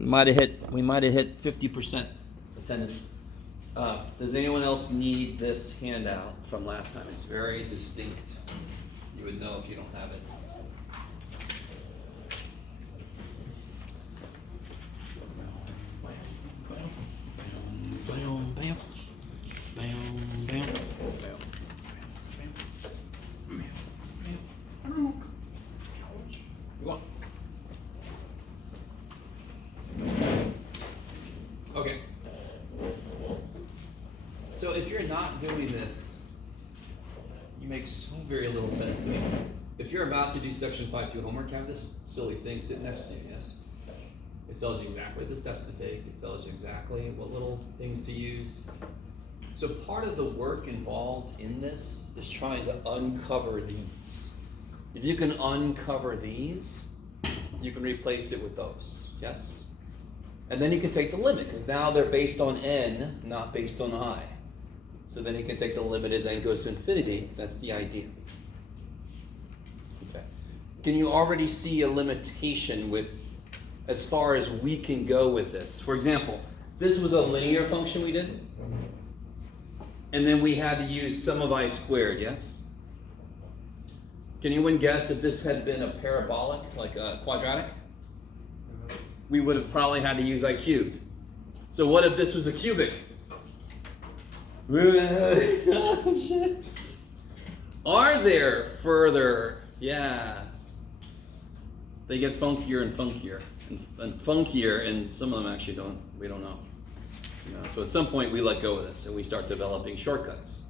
We might have hit 50% attendance. Does anyone else need this handout from last time? It's very distinct. You would know if you don't have it. Okay. So if you're not doing this, you make so very little sense to me. If you're about to do section 5.2 homework, have this silly thing sit next to you, yes? It tells you exactly the steps to take. It tells you exactly what little things to use. So part of the work involved in this is trying to uncover these. If you can uncover these, you can replace it with those, yes? And then you can take the limit, because now they're based on n, not based on I. So then you can take the limit as n goes to infinity. That's the idea. Okay. Can you already see a limitation with as far as we can go with this? For example, this was a linear function we did. And then we had to use sum of I squared, yes? Can anyone guess if this had been a parabolic, like a quadratic? We would have probably had to use I cubed. So what if this was a cubic? Oh, shit. Are there further? Yeah. They get funkier and funkier and funkier, and some of them actually we don't know. So at some point we let go of this and we start developing shortcuts.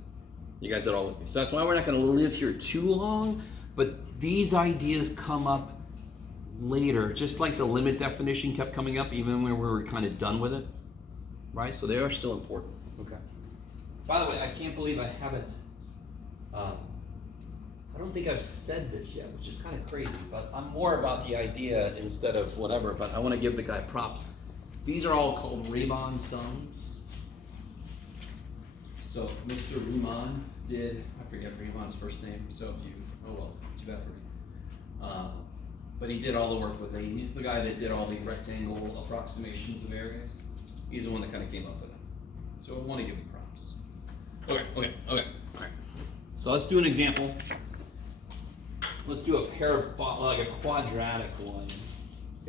You guys are all with me. So that's why we're not going to live here too long, but these ideas come up later, just like the limit definition kept coming up even when we were kind of done with it, right? So they are still important. Okay. By the way, I can't believe I haven't, I don't think I've said this yet, which is kind of crazy, but I'm more about the idea instead of whatever, but I want to give the guy props. These are all called Riemann sums. So Mr. Riemann did, I forget Riemann's first name, so if you, oh well, too bad for me. But he did all the work with it. He's the guy that did all the rectangle approximations of areas. He's the one that kind of came up with it. So I want to give him props. Okay, all right. So let's do an example. Let's do a like a quadratic one.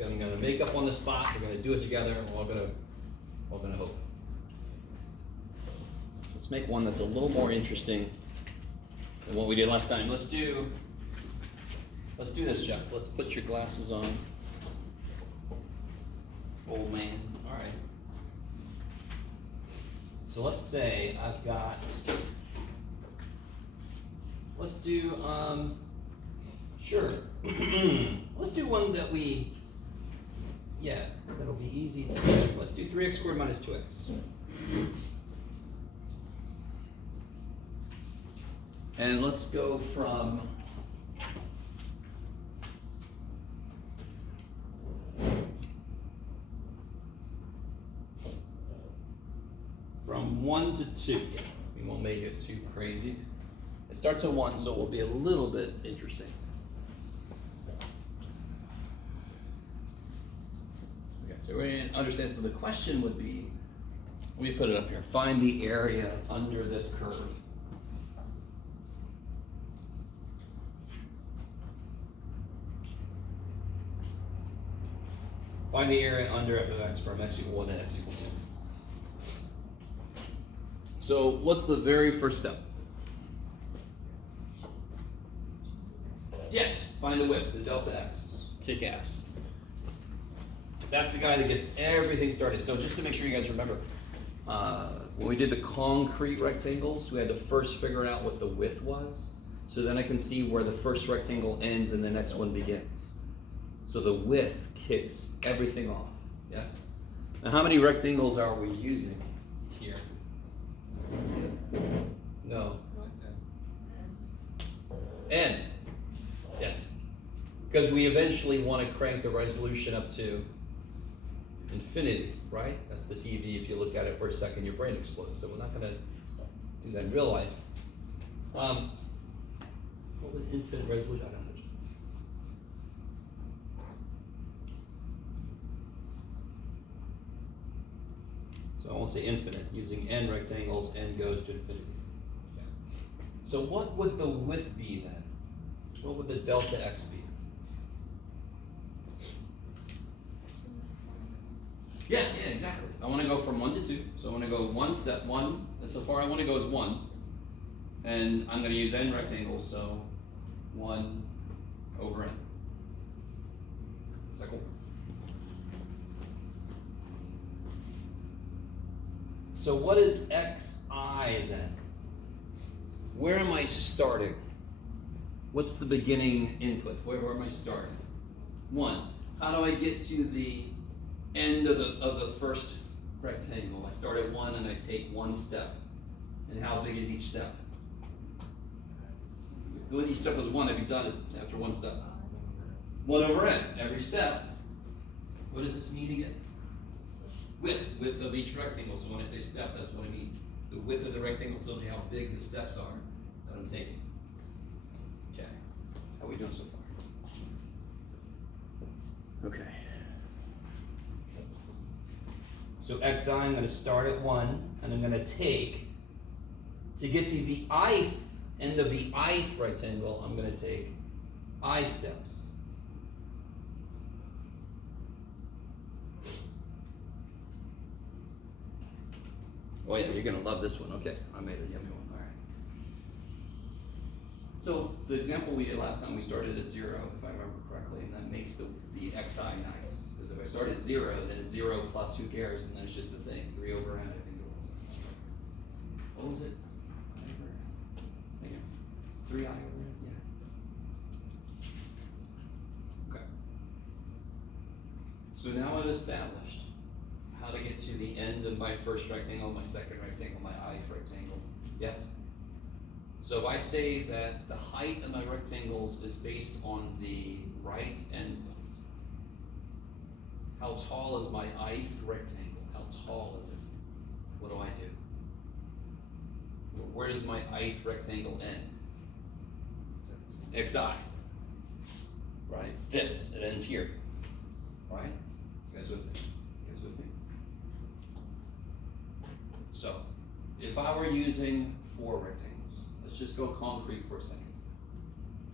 I'm going to make up on the spot. We're going to do it together, and we're all going to hope. So let's make one that's a little more interesting than what we did last time. Let's do this, Jeff. Let's put your glasses on. Old man. All right. So let's say I've got. Let's do. Sure. Let's do one that we. Yeah, that'll be easy to do. Let's do 3x squared minus 2x. And let's go from from 1 to 2. Yeah, we won't make it too crazy. It starts at 1, so it will be a little bit interesting. So we're going to understand, so the question would be, let me put it up here, find the area under this curve. Find the area under f of x from x equal 1 and x equal 2. So what's the very first step? Yes, find the width, the delta x. Kick ass. That's the guy that gets everything started. So just to make sure you guys remember, when we did the concrete rectangles, we had to first figure out what the width was. So then I can see where the first rectangle ends and the next one begins. So the width kicks everything off, yes? Now how many rectangles are we using here? No. N. Yes. Because we eventually want to crank the resolution up to infinity, right? That's the TV. If you look at it for a second, your brain explodes. So we're not going to do that in real life. What was infinite resolution? I don't know. So I won't say infinite. Using n rectangles, n goes to infinity. Okay. So what would the width be then? What would the delta x be? Yeah, exactly. I want to go from 1 to 2. So I want to go one step, 1. And so far I want to go as 1. And I'm going to use n rectangles, so 1 over n. Is that cool? So what is xi then? Where am I starting? What's the beginning input? Where am I starting? 1. How do I get to the end of the first rectangle? I start at 1 and I take 1 step. And how big is each step? If each step was 1, I'd be done after 1 step. 1 over n. Every step. What does this mean again? Width of each rectangle. So when I say step, that's what I mean. The width of the rectangle tells me how big the steps are that I'm taking. Okay. How are we doing so far? Okay. So xi, I'm going to start at 1, and I'm going to take, to get to the ith end of the ith rectangle, I'm going to take I steps. Oh yeah, you're going to love this one. Okay, I made a yummy one. All right. So the example we did last time, we started at 0, if I remember correctly, and that makes the xi nice. Because if I start at 0, then it's 0 plus who cares, and then it's just the thing. 3 over n, I think it was. What was it? 3i over n? Yeah. Okay. So now I've established how to get to the end of my first rectangle, my second rectangle, my ith rectangle. Yes? So if I say that the height of my rectangles is based on the right end point, how tall is my ith rectangle? How tall is it? What do I do? Where does my ith rectangle end? Xi. Right? This, it ends here. Right? You guys with me? You guys with me? So, if I were using 4 rectangles, let's just go concrete for a second.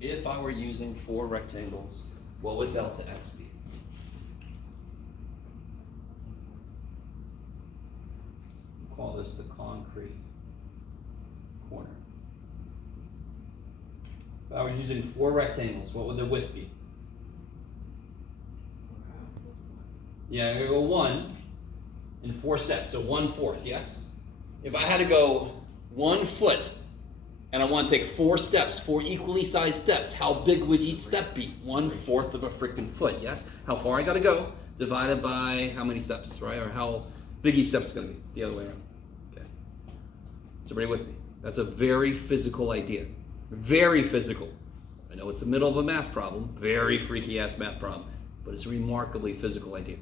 If I were using 4 rectangles, what would delta x be? We'll call this the concrete corner. If I was using 4 rectangles, what would the width be? Yeah, I'm going to go 1 in 4 steps, so 1/4, yes? If I had to go 1 foot and I want to take 4 steps, 4 equally sized steps, how big would each step be? 1/4 of a freaking foot, yes? How far I got to go divided by how many steps, right? Or how big each step is going to be, the other way around. Okay. Is everybody with me? That's a very physical idea. Very physical. I know it's the middle of a math problem, very freaky ass math problem, but it's a remarkably physical idea.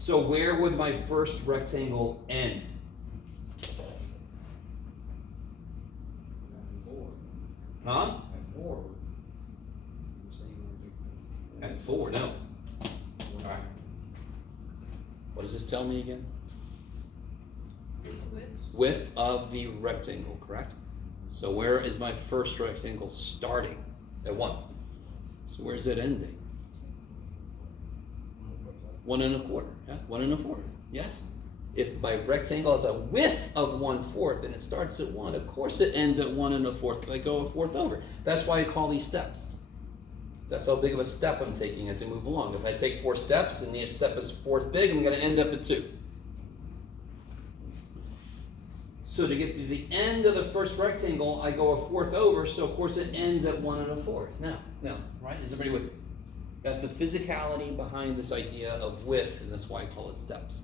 So where would my first rectangle end? Huh? At 4. At 4, no. All right. What does this tell me again? Width of the rectangle, correct? So where is my first rectangle starting? At 1. So where's it ending? 1 1/4. Yeah, 1 1/4. Yes? If my rectangle has a width of 1/4 and it starts at 1, of course it ends at 1 1/4 if I go 1/4 over. That's why I call these steps. That's how big of a step I'm taking as I move along. If I take 4 steps and each step is 1/4 big, I'm going to end up at 2. So to get to the end of the first rectangle, I go 1/4 over, so of course it ends at 1 1/4. Now, right? Is everybody with me? That's the physicality behind this idea of width, and that's why I call it steps.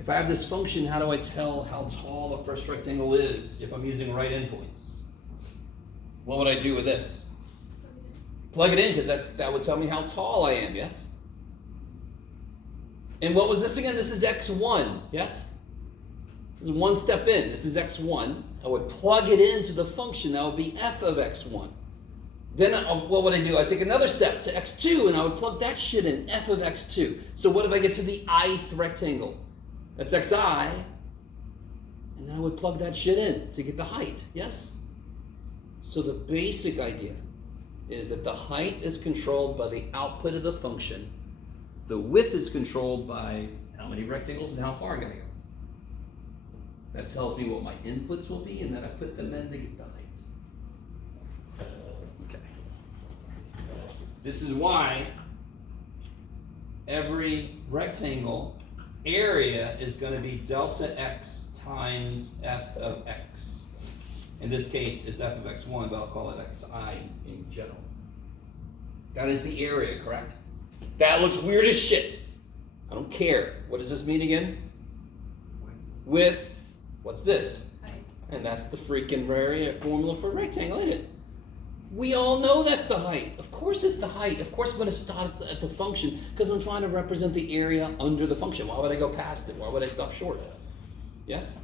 If I have this function, how do I tell how tall the first rectangle is if I'm using right endpoints? What would I do with this? Plug it in, because that would tell me how tall I am, yes? And what was this again? This is x1, yes? This is 1 step in. This is x1. I would plug it into the function. That would be f of x1. Then what would I do? I'd take another step to x2 and I would plug that shit in, f of x2. So what if I get to the ith rectangle? That's xi. And then I would plug that shit in to get the height, yes? So the basic idea is that the height is controlled by the output of the function. The width is controlled by how many rectangles and how far I'm gonna go. That tells me what my inputs will be, and then I put them in to get the height. Okay. This is why every rectangle area is going to be delta x times f of x. In this case, it's f of x1, but I'll call it xi in general. That is the area, correct? That looks weird as shit. I don't care. What does this mean again? With, what's this? Height. And that's the freaking area formula for rectangle, isn't it? We all know that's the height. Of course it's the height. Of course I'm going to stop at the function because I'm trying to represent the area under the function. Why would I go past it? Why would I stop short? Yes?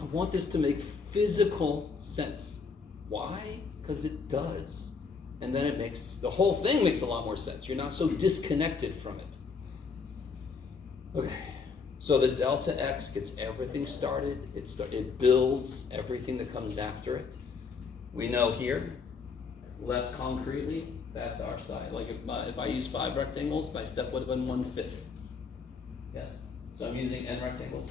I want this to make physical sense. Why? Because it does. And then it makes, the whole thing makes a lot more sense. You're not so disconnected from it. Okay. So the delta x gets everything started. It builds everything that comes after it. We know here, less concretely, that's our side. Like if I use 5 rectangles, my step would have been 1/5. Yes? So I'm using n rectangles.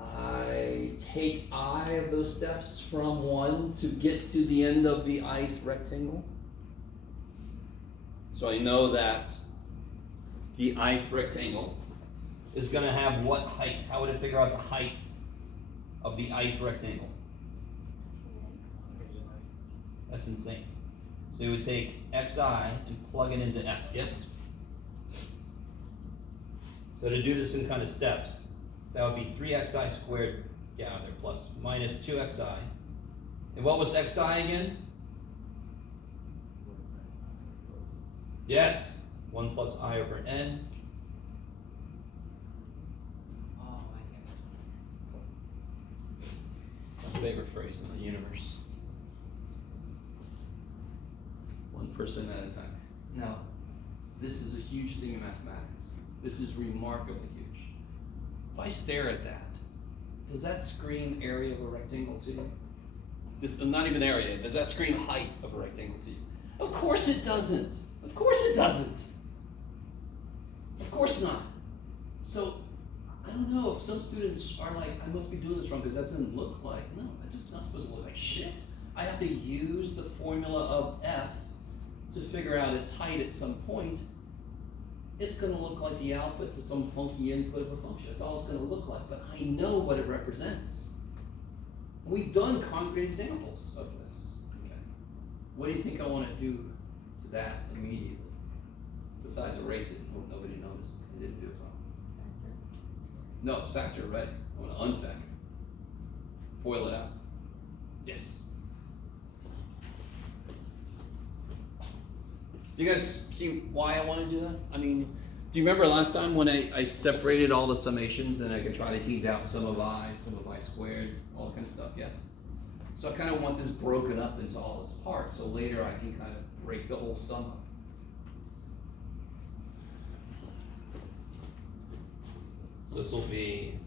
I take I of those steps from 1 to get to the end of the ith rectangle. So I know that the ith rectangle is going to have what height? How would I figure out the height of the ith rectangle? That's insane. So you would take xi and plug it into f, yes? So to do this in kind of steps, that would be 3xi squared, get out there, plus minus 2xi. And what was xi again? Yes, 1 plus I over n. My favorite phrase in the universe. One person at a time. Now, this is a huge thing in mathematics. This is remarkably huge. If I stare at that, does that scream area of a rectangle to you? Not even area, does that scream height of a rectangle to you? Of course it doesn't. Of course it doesn't. Of course not. So, I don't know if some students are like, I must be doing this wrong because that doesn't look like, no, it's not supposed to look like shit. I have to use the formula of f to figure out its height at some point. It's going to look like the output to some funky input of a function. That's all it's going to look like, but I know what it represents. We've done concrete examples of this. Okay. What do you think I want to do to that immediately? Besides erase it, hope nobody notices. They didn't do it wrong. No, it's factor already. I want to unfactor. Foil it out. Yes. Do you guys see why I want to do that? I mean, do you remember last time when I separated all the summations and I could try to tease out sum of I squared, all that kind of stuff, yes? So I kind of want this broken up into all its parts, so later I can kind of break the whole sum up. So this will be,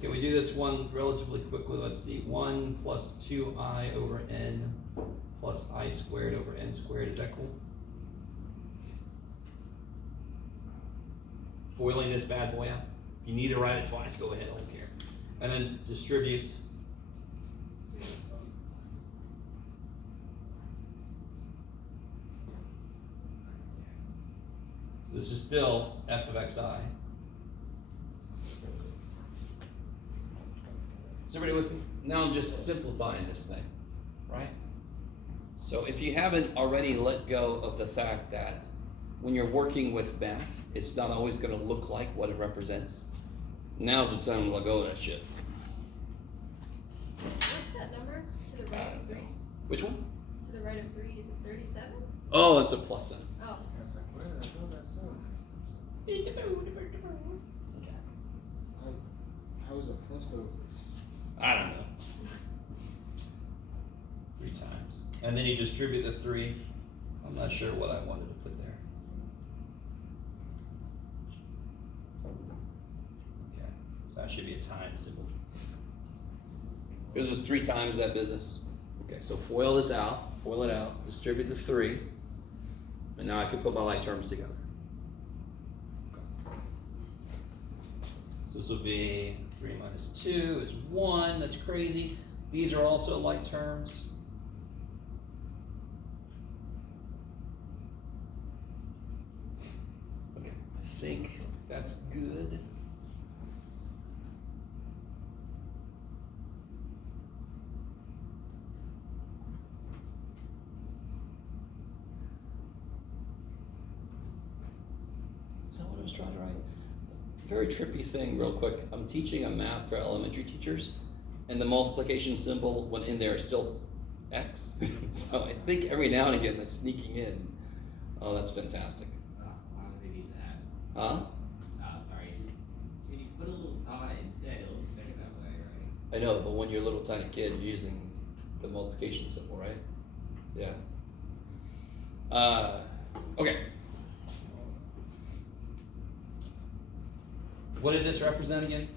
can we do this one relatively quickly? Let's see, 1 plus 2I over n plus I squared over n squared, is that cool? Foiling this bad boy out. If you need to write it twice, go ahead, I don't care. And then distribute. So this is still f of xi. Is everybody with me? Now I'm just simplifying this thing, right? So if you haven't already let go of the fact that when you're working with math, it's not always going to look like what it represents, now's the time to let go of that shit. What's that number to the right of 3? Which one? To the right of 3, is it 37? Oh, it's a plus sign. Oh. I was like, where did I know that sound? Okay. How is it plus over? I don't know. 3 times. And And then you distribute the 3. I'm not sure what I wanted to put there. Okay, so that should be a time symbol. Because there's 3 times that business. Okay, so foil it out, distribute the 3, and now I can put my like terms together. Okay. So this will be 3 minus 2 is 1, that's crazy. These are also like terms. Okay, I think that's good. Is that what I was trying to write? Very trippy thing, real quick. I'm teaching a math for elementary teachers, and the multiplication symbol when in there is still X. So I think every now and again that's sneaking in. Oh, that's fantastic. Why would they do that? Huh? Sorry. If you put a little dot instead, it looks better that way, right? I know, but when you're a little tiny kid, you're using the multiplication symbol, right? Yeah. Okay. What did this represent again?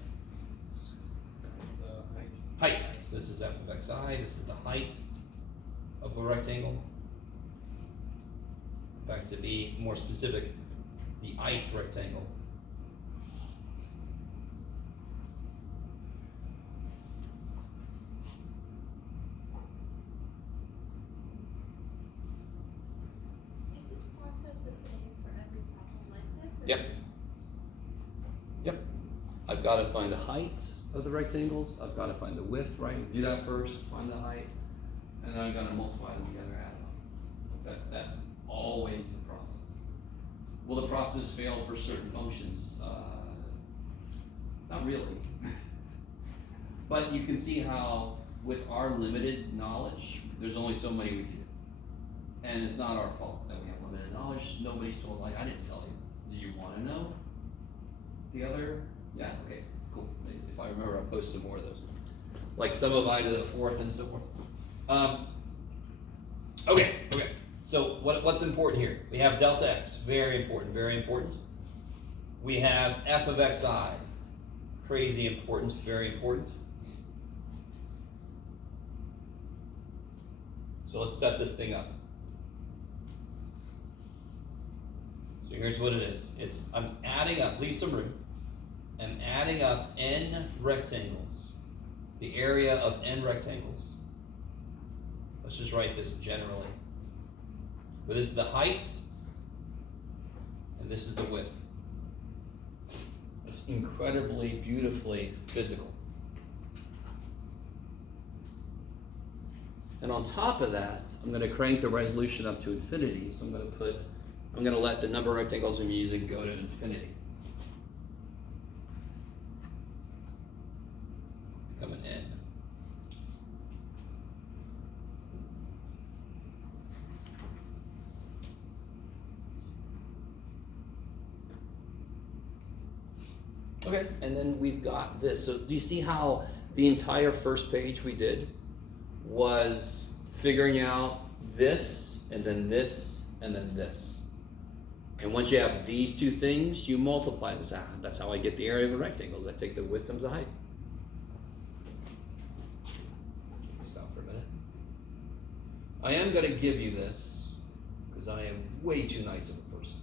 Height. So this is f of xi. This is the height of a rectangle. In fact, to be more specific, the ith rectangle. Is this process the same for every problem like this? Or Yep. is this- Yep. I've got to find the height of the rectangles. I've got to find the width, right? Do that first, find the height, and then I'm going to multiply them together, add them. That's always the process. Will the process fail for certain functions? Not really. But you can see how, with our limited knowledge, there's only so many we can do. And it's not our fault that we have limited knowledge. Nobody's told, like, I didn't tell you. Do you want to know the other? Yeah, okay, cool. If I remember, I'll post some more of those. Like sum of I to the 4th and so forth. Okay. So what's important here? We have delta x, very important, very important. We have f of xi, crazy important, very important. So let's set this thing up. So here's what it is. I'm adding up, leave some room. I'm adding up n rectangles, the area of n rectangles. Let's just write this generally. But this is the height, and this is the width. It's incredibly, beautifully physical. And on top of that, I'm going to crank the resolution up to infinity. So I'm going to let the number of rectangles I'm using go to infinity. Become an n. Okay, and then we've got this. So do you see how the entire first page we did was figuring out this, and then this, and then this. And once you have these two things, you multiply this out. That's how I get the area of the rectangles. I take the width times the height. Stop for a minute. I am going to give you this because I am way too nice of a person.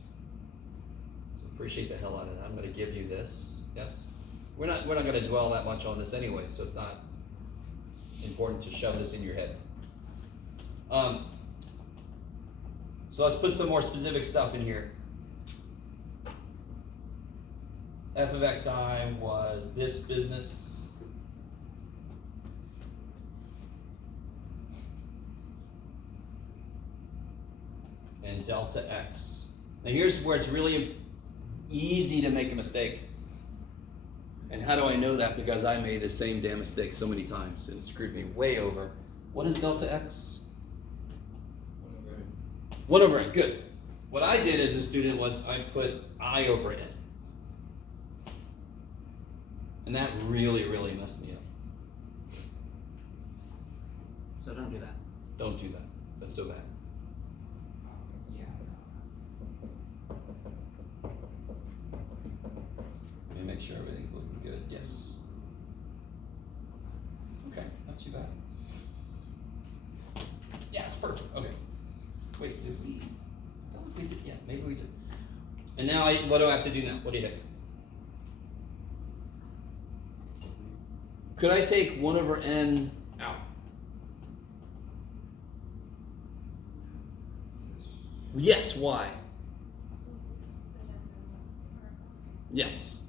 So appreciate the hell out of that. I'm going to give you this. Yes? We're not going to dwell that much on this anyway, so it's not important to shove this in your head. So let's put some more specific stuff in here. F of xi was this business. And delta x. Now here's where it's really easy to make a mistake. And how do I know that? Because I made the same damn mistake so many times and it screwed me way over. What is delta x? 1 over n, good. What I did as a student was I put I over n. And that really, really messed me up. So don't do that. Don't do that. That's so bad. Yeah, Let me make sure everything's looking good. Yes. Okay, not too bad. Yeah, it's perfect. Okay. Wait, did we? I felt like we did. Yeah, maybe we did. And now, what do I have to do now? What do you think? Could I take 1 over n out? Yes, why? Yes.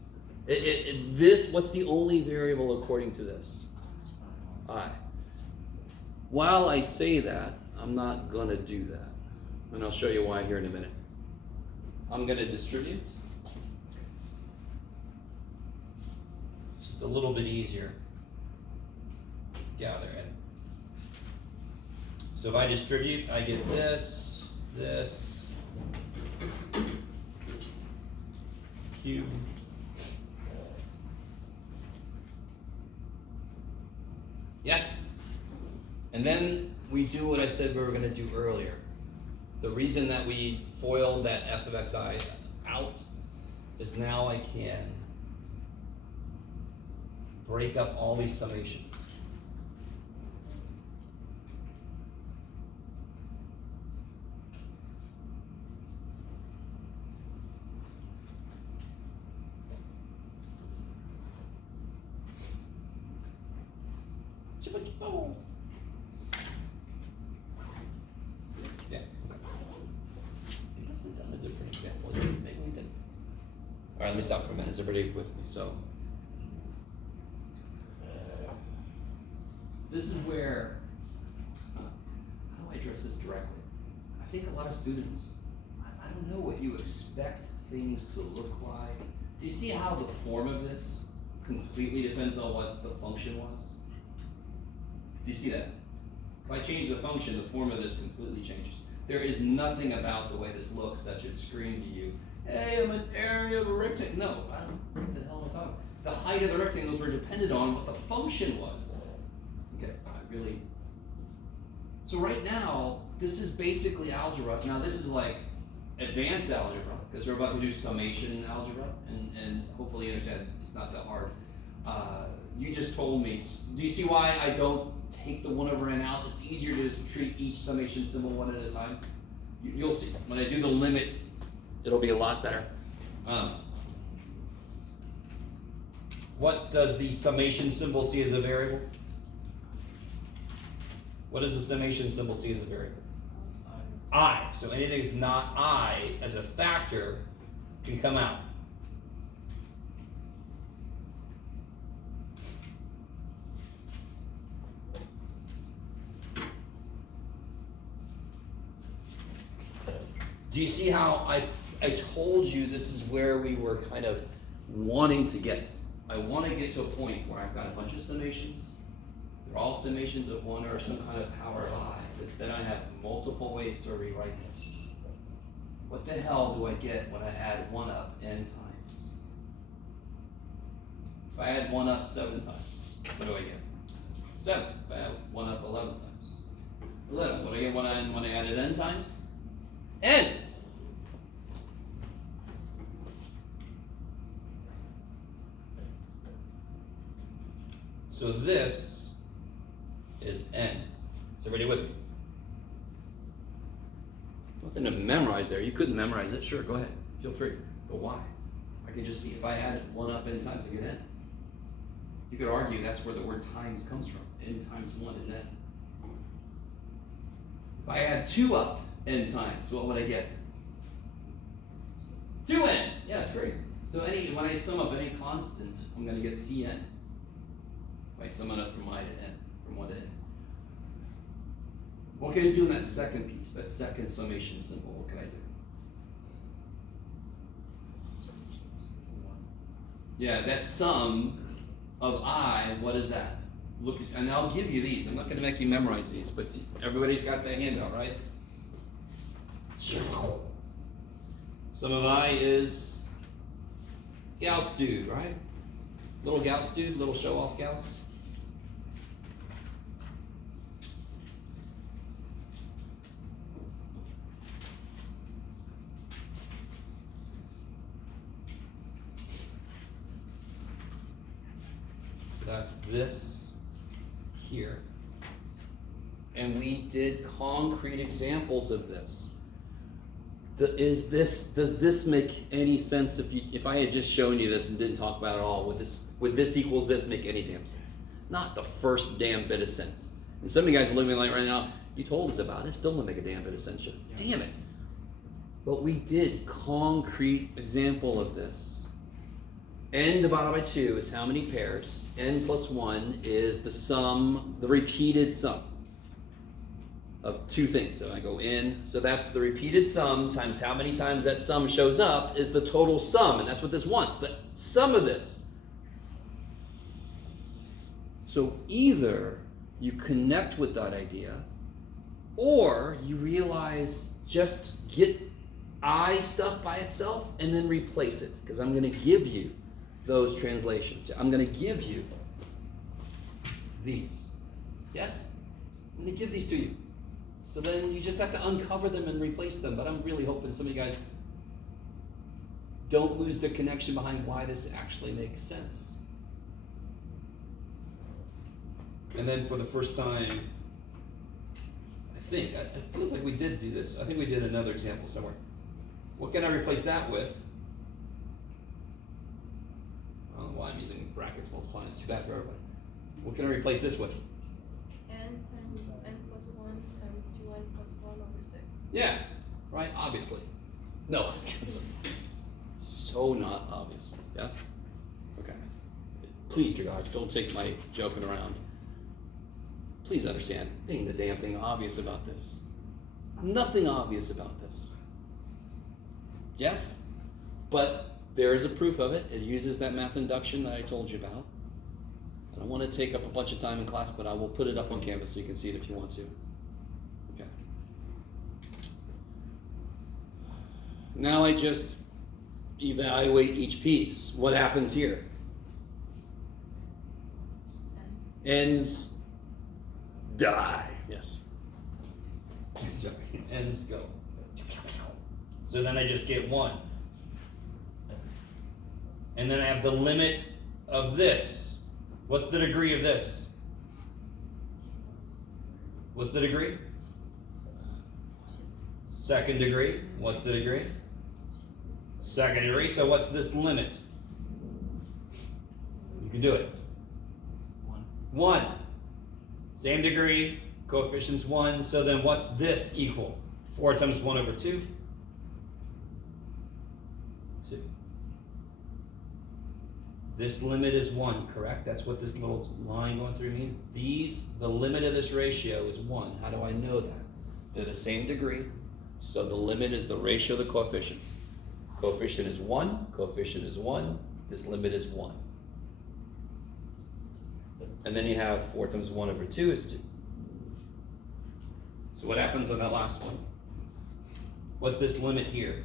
This, what's the only variable according to this? I. While I say that, I'm not going to do that. And I'll show you why here in a minute. I'm going to distribute. It's just a little bit easier. Gather in. So if I distribute, I get this, this, cube. Yes? And then we do what I said we were going to do earlier. The reason that we foiled that f of xi out is now I can break up all these summations. Yeah. We must have done a different example. Maybe we did. All right, let me stop for a minute. Is everybody with me? So, this is where, how do I address this directly? I think a lot of students, I don't know what you expect things to look like. Do you see how the form of this completely depends on what the function was? Do you see that? If I change the function, the form of this completely changes. There is nothing about the way this looks that should scream to you, hey, I'm an area of a rectangle. No, I don't know what the hell am I talking about. The height of the rectangles were dependent on what the function was. Okay, I really. So right now, this is basically algebra. Now this is like advanced algebra, because we're about to do summation algebra, and hopefully you understand it's not that hard. You just told me, do you see why I don't take the 1 over n out? It's easier to just treat each summation symbol one at a time. You'll see. When I do the limit, it'll be a lot better. What does the summation symbol see as a variable? What does the summation symbol see as a variable? I. So anything that's not I as a factor can come out. Do you see how I told you this is where we were kind of wanting to get? I want to get to a point where I've got a bunch of summations. They're all summations of 1 or some kind of power of I, because then I have multiple ways to rewrite this. What the hell do I get when I add 1 up n times? If I add 1 up 7 times, what do I get? 7. If I add 1 up 11 times, 11. What do I get when I add it n times? N. So this is n. Is everybody with me? Nothing to memorize there. You couldn't memorize it. Sure, go ahead. Feel free. But why? I can just see if I add 1 up n times, I get n. You could argue that's where the word times comes from. N times 1 is n. If I add 2 up n times, what would I get? 2n. Yeah, it's crazy. So when I sum up any constant, I'm going to get Cn. If I sum it up from I to n, from 1 to n. What can I do in that second piece, that second summation symbol? What can I do? Yeah, that sum of I, what is that? Look at, and I'll give you these. I'm not going to make you memorize these, but everybody's got the handout, right? Sum of I is Gauss dude, right? Little Gauss dude, little show-off Gauss. that's this here. And we did concrete examples of this. Does this make any sense if I had just shown you this and didn't talk about it at all? Would this equals this make any damn sense? Not the first damn bit of sense. And some of you guys are looking like right now, you told us about it, still don't make a damn bit of sense. Damn it. But we did concrete example of this. N divided by 2 is how many pairs? N plus 1 is the sum, the repeated sum of two things. So I go in, so that's the repeated sum times how many times that sum shows up is the total sum, and that's what this wants, the sum of this. So either you connect with that idea, or you realize just get I stuff by itself and then replace it, because I'm going to give you those translations. I'm going to give you these. Yes? I'm going to give these to you. So then you just have to uncover them and replace them. But I'm really hoping some of you guys don't lose the connection behind why this actually makes sense. And then for the first time, I think, it feels like we did do this. I think we did another example somewhere. What can I replace that with? I don't know why I'm using brackets multiplying. It's too bad for everybody. What can I replace this with? N times n plus 1 times 2n plus 1 over 6. Yeah, right, obviously. No, so not obvious. Yes? Okay. Please, dear God, don't take my joking around. Please understand, ain't the damn thing obvious about this. Nothing obvious about this. Yes? But there is a proof of it. It uses that math induction that I told you about. I don't want to take up a bunch of time in class, but I will put it up on Canvas so you can see it if you want to. Okay. Now I just evaluate each piece. What happens here? Ends die. Yes. Sorry. Ends go. So then I just get 1. And then I have the limit of this. What's the degree of this? What's the degree? Second degree. What's the degree? Second degree. So what's this limit? You can do it. 1. Same degree. Coefficient's 1. So then what's this equal? 4 times 1 over 2. 2. This limit is 1, correct? That's what this little line going through means. The limit of this ratio is 1. How do I know that? They're the same degree, so the limit is the ratio of the coefficients. Coefficient is 1, coefficient is 1, this limit is 1. And then you have 4 times 1 over 2 is 2. So what happens on that last one? What's this limit here?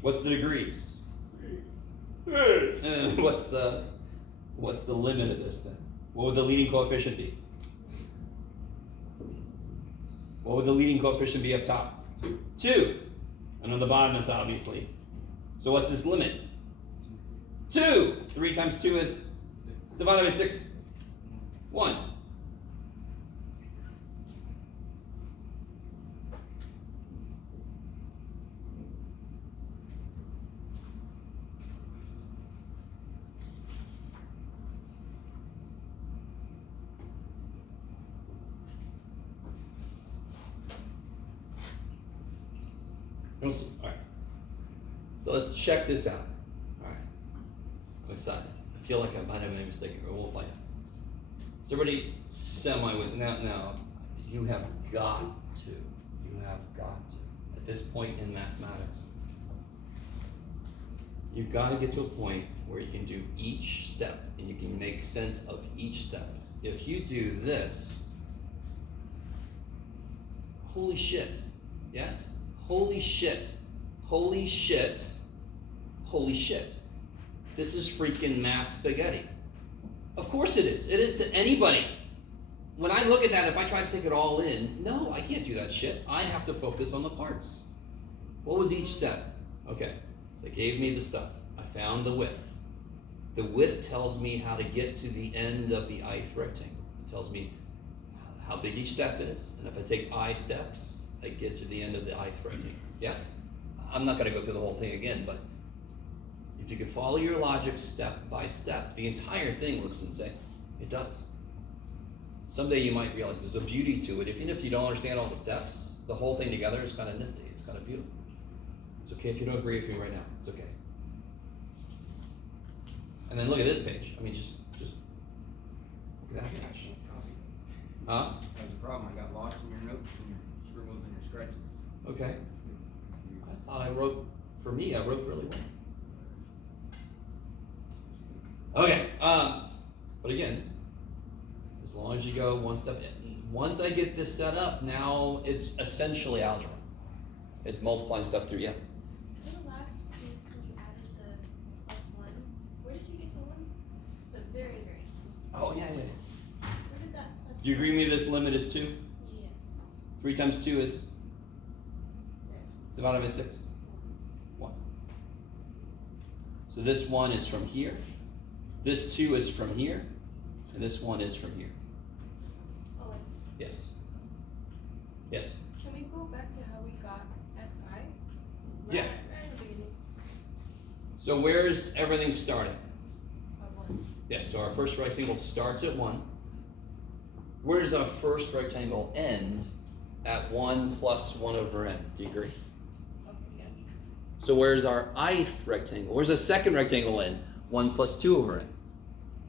What's the degrees? And what's the limit of this then? What would the leading coefficient be? What would the leading coefficient be up top? 2. And on the bottom it's obviously. So what's this limit? 2. 3 times 2 is divided by 6. 1. All right. So let's check this out. All right. I'm excited. I feel like I might have made a mistake, but we'll find out. So everybody semi with now you have got to. You have got to. At this point in mathematics, you've got to get to a point where you can do each step and you can make sense of each step. If you do this, holy shit. Yes? Holy shit, holy shit, holy shit. This is freaking math spaghetti. Of course it is. It is to anybody. When I look at that, if I try to take it all in, no, I can't do that shit. I have to focus on the parts. What was each step? Okay, they gave me the stuff. I found the width. The width tells me how to get to the end of the ith rectangle. It tells me how big each step is, and if I take I steps, I get to the end of the ith rectangle. Yes? I'm not gonna go through the whole thing again, but if you can follow your logic step by step, the entire thing looks insane. It does. Someday you might realize there's a beauty to it. Even if you don't understand all the steps, the whole thing together is kind of nifty. It's kind of beautiful. It's okay if you don't agree with me right now. It's okay. And then look at this page. I mean, just look at that page. Huh? That was a problem. I got lost in your notes and your scribbles and your scratches. Okay. I thought I wrote really well. Okay. But again, as long as you go one step in. Once I get this set up, now it's essentially algebra. It's multiplying stuff through, yeah. In the last piece when you added the +1, where did you get the 1? The very, very. Oh, yeah. Where did that plus? Do you agree with me this limit is 2? Yes. 3 times 2 is 6. divided by 6? 1. So this 1 is from here. This 2 is from here. And this 1 is from here. Oh, I see. Yes. Yes. Can we go back to how we got xi? Yeah. Right in the beginning. So where's everything starting? Of 1. Yes, so our first rectangle starts at 1. Where does our first rectangle end at 1 plus 1 over n? Do you agree? Okay, yes. So where's our ith rectangle? Where's the second rectangle end? 1 plus 2 over n.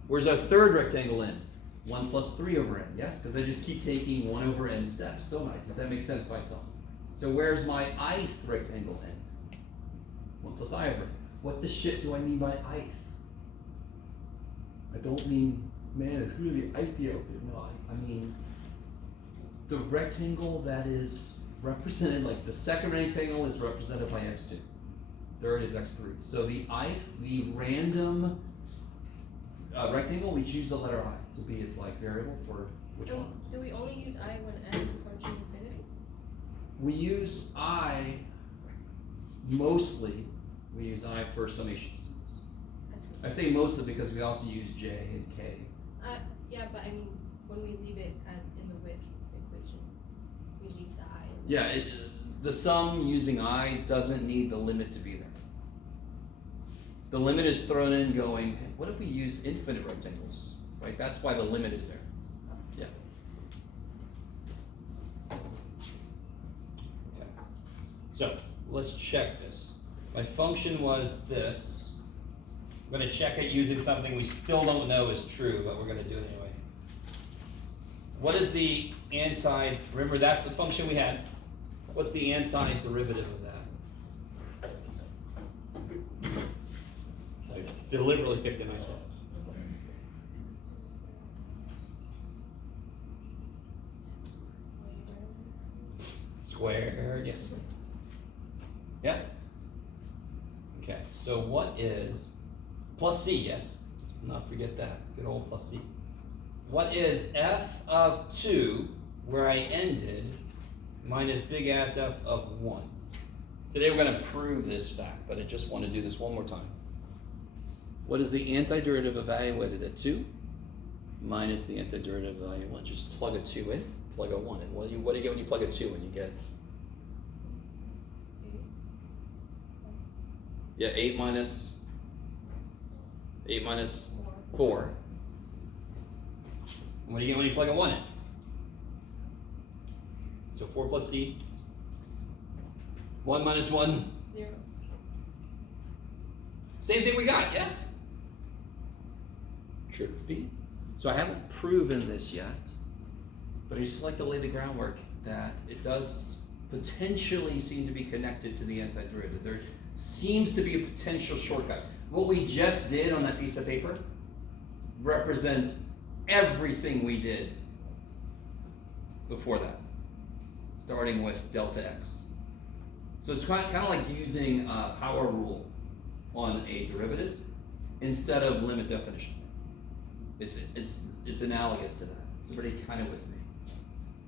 Where's our third rectangle end? 1 plus 3 over n. Yes, because I just keep taking 1 over n steps, don't I? Does that make sense by itself? So where's my ith rectangle end? 1 plus I over n. What the shit do I mean by ith? I don't mean, man, it's really ithy out there. No, I mean the rectangle that is represented, like the second rectangle is represented by x2. Third is x3. So the random rectangle, we choose the letter I to be its like variable for which one? Do we only use I when n is approaching infinity? We use I mostly. We use I for summations. I say mostly because we also use j and k. Yeah, but I mean, when we leave it in the width equation, we leave the I. Yeah, the sum using I doesn't need the limit to be there. The limit is thrown in going, hey, what if we use infinite rectangles? Right? That's why the limit is there. Yeah. Okay. So let's check this. My function was this. I'm going to check it using something we still don't know is true, but we're going to do it anyway. What is the remember that's the function we had. What's the antiderivative of that? I deliberately picked a nice one. Squared, yes. Yes? Okay, so what is plus c, yes? Let's not forget that. Good old plus c. What is f of 2, where I ended, minus big ass f of 1? Today we're going to prove this fact, but I just want to do this one more time. What is the antiderivative evaluated at 2 minus the antiderivative evaluated at 1? Just plug a 2 in, plug a 1 in. What do you get when you plug a 2 in? You get? Yeah, 8 minus 4. And what do you get when you plug a 1 in? So 4 plus c. 1 minus 1. 0. Same thing we got, yes? Should be. So I haven't proven this yet, but I just like to lay the groundwork that it does potentially seem to be connected to the antiderivative. There seems to be a potential shortcut. What we just did on that piece of paper represents everything we did before that, starting with delta x. So it's kind of like using a power rule on a derivative instead of limit definition. It's analogous to that. Is everybody kind of with me?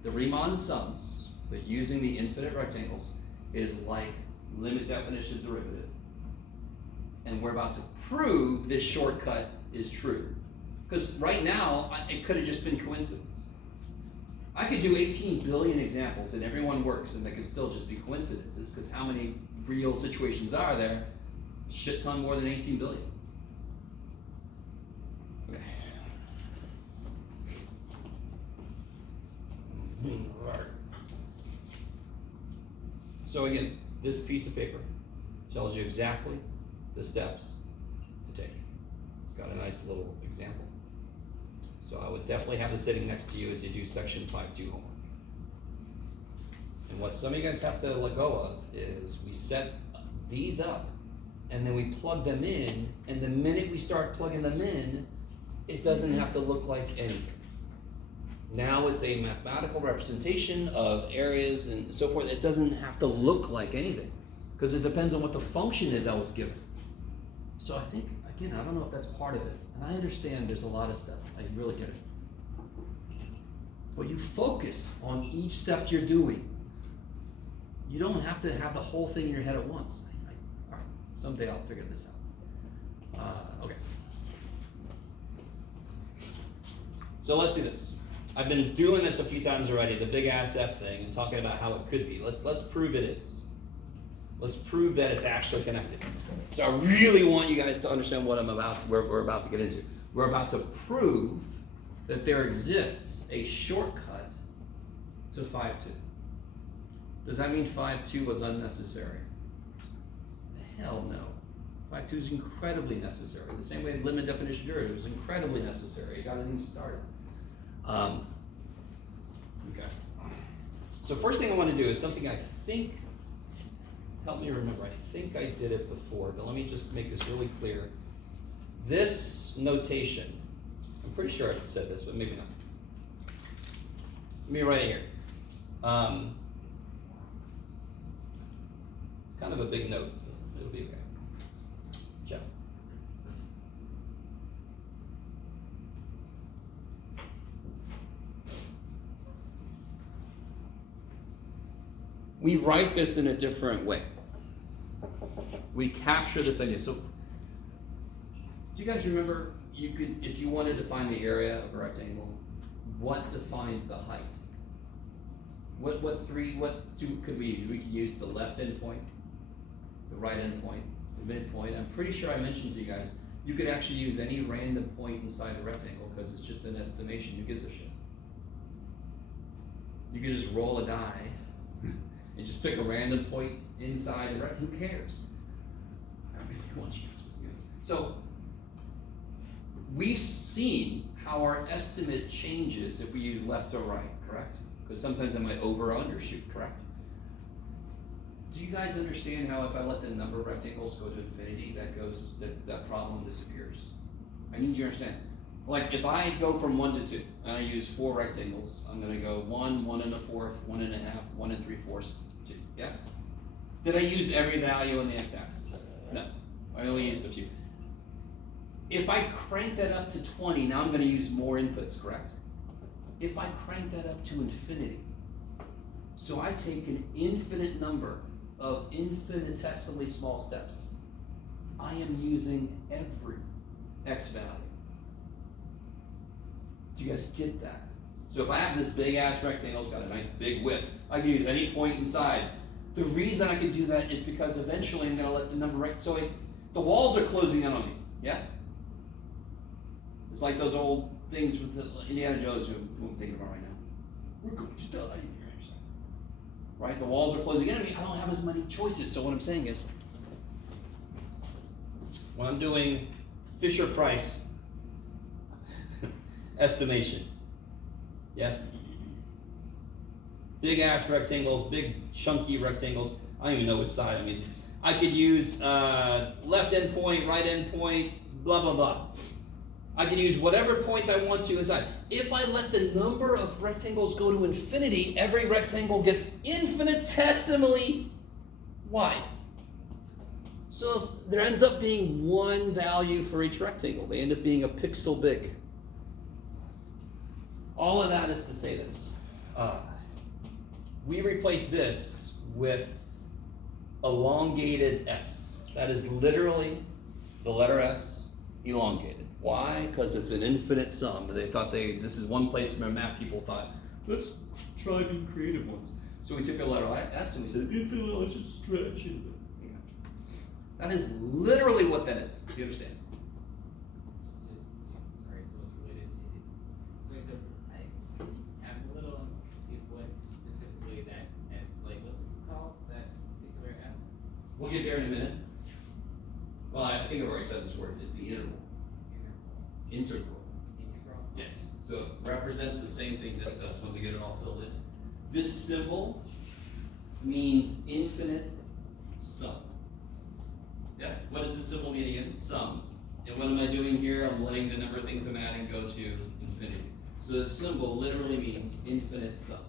The Riemann sums, but using the infinite rectangles, is like limit definition derivative. and we're about to prove this shortcut is true. Because right now, it could have just been coincidence. I could do 18 billion examples and everyone works, and they could still just be coincidences, because how many real situations are there? Shit ton more than 18 billion. Okay. So again, this piece of paper tells you exactly the steps to take. It's got a nice little example. So I would definitely have this sitting next to you as you do section 5.2 homework. And what some of you guys have to let go of is we set these up and then we plug them in, and the minute we start plugging them in, it doesn't have to look like anything. Now it's a mathematical representation of areas and so forth. It doesn't have to look like anything, because it depends on what the function is I was given. So I think, again, I don't know if that's part of it. And I understand there's a lot of steps. I really get it. But you focus on each step you're doing. You don't have to have the whole thing in your head at once. All right, someday I'll figure this out. Okay. So let's do this. I've been doing this a few times already, the big ass F thing, and talking about how it could be. Let's prove it is. Let's prove that it's actually connected. So I really want you guys to understand what we're about to get into. We're about to prove that there exists a shortcut to 5.2. Does that mean 5.2 was unnecessary? Hell no. 5.2 is incredibly necessary. The same way limit definition derivatives was incredibly necessary. It got everything started. Okay. So first thing I want to do is something I think, help me remember, I think I did it before, but let me just make this really clear. This notation, I'm pretty sure I said this, but maybe not. Let me write it here. Kind of a big note, but it'll be okay. Jeff. We write this in a different way. We capture this idea. So, do you guys remember, you could, if you wanted to find the area of a rectangle, what defines the height? What two could we use? We could use the left end point, the right end point, the midpoint. I'm pretty sure I mentioned to you guys, you could actually use any random point inside the rectangle because it's just an estimation. Who gives a shit? You could just roll a die and just pick a random point inside the rectangle. Who cares? I really want you guys. So we've seen how our estimate changes if we use left or right, correct? Because sometimes I might over or undershoot, correct? Do you guys understand how if I let the number of rectangles go to infinity, that problem disappears? I need you to understand. Like if I go from 1 to 2 and I use 4 rectangles, I'm going to go 1, 1 1/4, 1 1/2, 1 3/4, 2. Yes? Did I use every value on the x-axis? No. I only used a few. If I crank that up to 20, now I'm going to use more inputs, correct? If I crank that up to infinity, so I take an infinite number of infinitesimally small steps, I am using every x value. Do you guys get that? So if I have this big ass rectangle, it's got a nice big width, I can use any point inside. The reason I can do that is because eventually I'm going to let the number so the walls are closing in on me. Yes? It's like those old things with the Indiana Jones who I'm thinking about right now. We're going to die. Right? The walls are closing in on me. I don't have as many choices. So what I'm saying is, when I'm doing Fisher-Price estimation, yes? Big ass rectangles, big chunky rectangles. I don't even know which side I'm using. I could use left end point, right end point, blah, blah, blah. I can use whatever points I want to inside. If I let the number of rectangles go to infinity, every rectangle gets infinitesimally wide. So there ends up being one value for each rectangle. They end up being a pixel big. All of that is to say this. We replace this with elongated S. That is literally the letter S elongated. Why? Because it's an infinite sum. They thought this is one place in their map people thought, let's try being creative ones. So we took the letter S and we said, infinite, let's just stretch it. That is literally what that is, if you understand. Sorry, so it's related to, so he says, I'm a little, what specifically that S, like, what's it called, that particular S? We'll get there in a minute. Well, I think I've already said this word. It's the integral. Integral. Integral? Yes. So it represents the same thing this does once you get it all filled in. This symbol means infinite sum. Yes? What does this symbol mean again? Sum. And what am I doing here? I'm letting the number of things I'm adding go to infinity. So this symbol literally means infinite sum.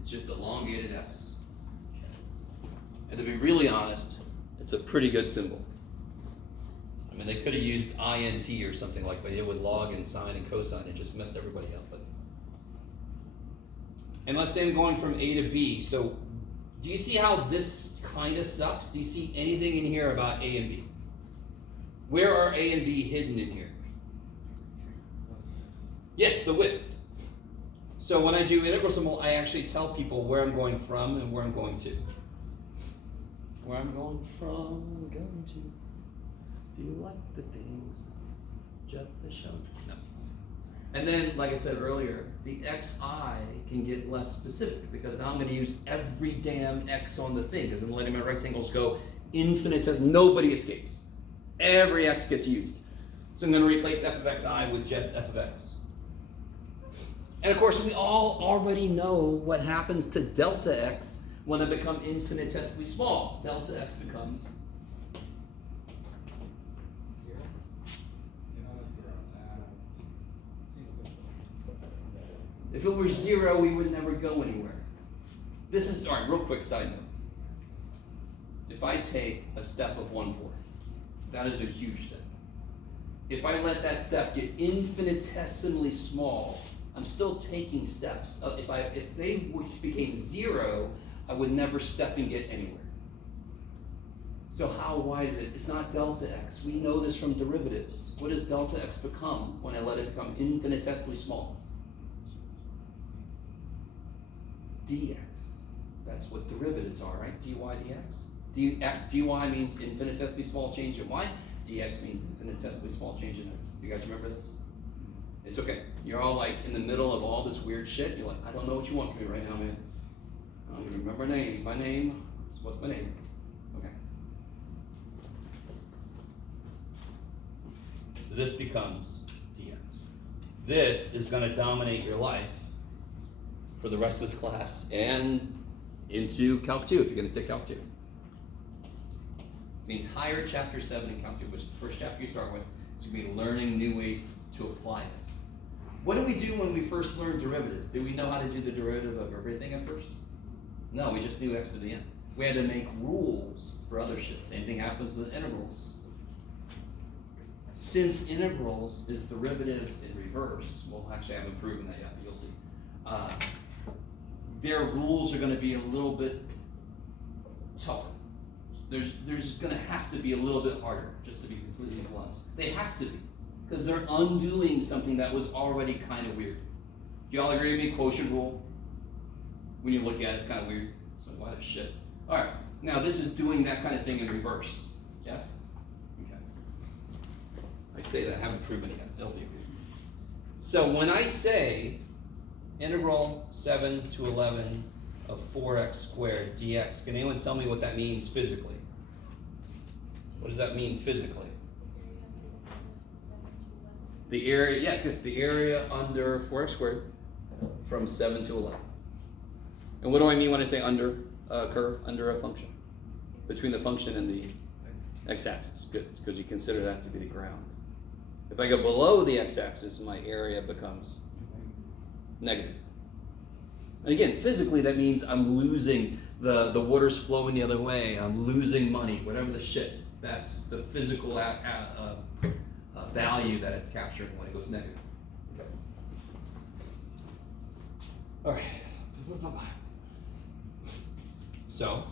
It's just elongated S. And to be really honest, it's a pretty good symbol. I mean, they could have used int or something like they did with log and sine and cosine and just messed everybody up. But and let's say I'm going from A to B. So do you see how this kind of sucks? Do you see anything in here about A and B? Where are A and B hidden in here? Yes, the width. So when I do integral symbol, I actually tell people where I'm going from and where I'm going to. Where I'm going from, going to. Do you like the things Jeff has shown? No. And then, like I said earlier, the xi can get less specific because now I'm going to use every damn x on the thing because I'm letting my rectangles go infinitesimal. Nobody escapes. Every x gets used. So I'm going to replace f of xi with just f of x. And of course, we all already know what happens to delta x when it becomes infinitesimally small. Delta x becomes if it were 0, we would never go anywhere. This is, all right, real quick side note. If I take a step of 1/4, that is a huge step. If I let that step get infinitesimally small, I'm still taking steps. If they became 0, I would never step and get anywhere. So how wide is it? It's not delta x. We know this from derivatives. What does delta x become when I let it become infinitesimally small? dx. That's what derivatives are, right? dy dx. dy means infinitesimally small change in y. dx means infinitesimally small change in x. You guys remember this? It's okay. You're all like in the middle of all this weird shit. You're like, I don't know what you want from me right now, man. I don't even remember my name. My name. What's my name? Okay. So this becomes dx. This is going to dominate your life for the rest of this class and into Calc 2 if you're going to take Calc 2. The entire Chapter 7 in Calc 2, which is the first chapter you start with, it's going to be learning new ways to apply this. What did we do when we first learned derivatives? Did we know how to do the derivative of everything at first? No, we just knew x to the n. We had to make rules for other shit. Same thing happens with integrals. Since integrals is derivatives in reverse, well, actually I haven't proven that yet, but you'll see. Their rules are going to be a little bit tougher. There's going to have to be a little bit harder, just to be completely blunt. They have to be, because they're undoing something that was already kind of weird. Do y'all agree with me? Quotient rule. When you look at it, it's kind of weird. So why the shit? All right. Now this is doing that kind of thing in reverse. Yes. Okay. I say that I haven't proven it yet. It'll be weird. So when I say integral 7 to 11 of 4x squared dx. Can anyone tell me what that means physically? What does that mean physically? The area, yeah, good. The area under 4x squared from 7 to 11. And what do I mean when I say under a curve, under a function? Between the function and the x-axis. Good, because you consider that to be the ground. If I go below the x-axis, my area becomes negative. And again, physically that means I'm losing, the water's flowing the other way, I'm losing money, whatever the shit. That's the physical value that it's capturing when it goes negative. Okay. All right. So,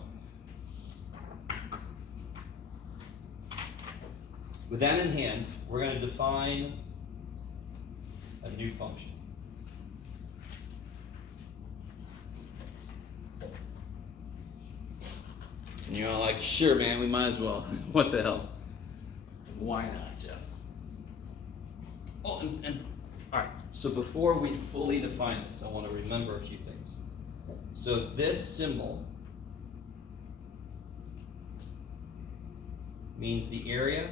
With that in hand, we're going to define a new function. And you're all like, sure, man, we might as well. What the hell? Why not, Jeff? Oh, and all right. So before we fully define this, I want to remember a few things. So this symbol means the area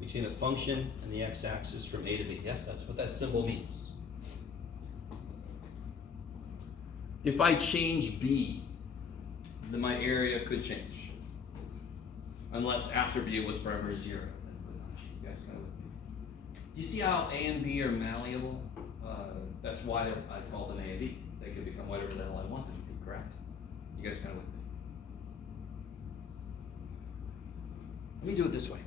between the function and the x-axis from A to B. Yes, that's what that symbol means. If I change B, then my area could change. Unless after B it was forever 0. You guys kind of with me? Do you see how A and B are malleable? That's why I call them A and B. They could become whatever the hell I want them to be, correct? You guys kind of with me? Let me do it this way.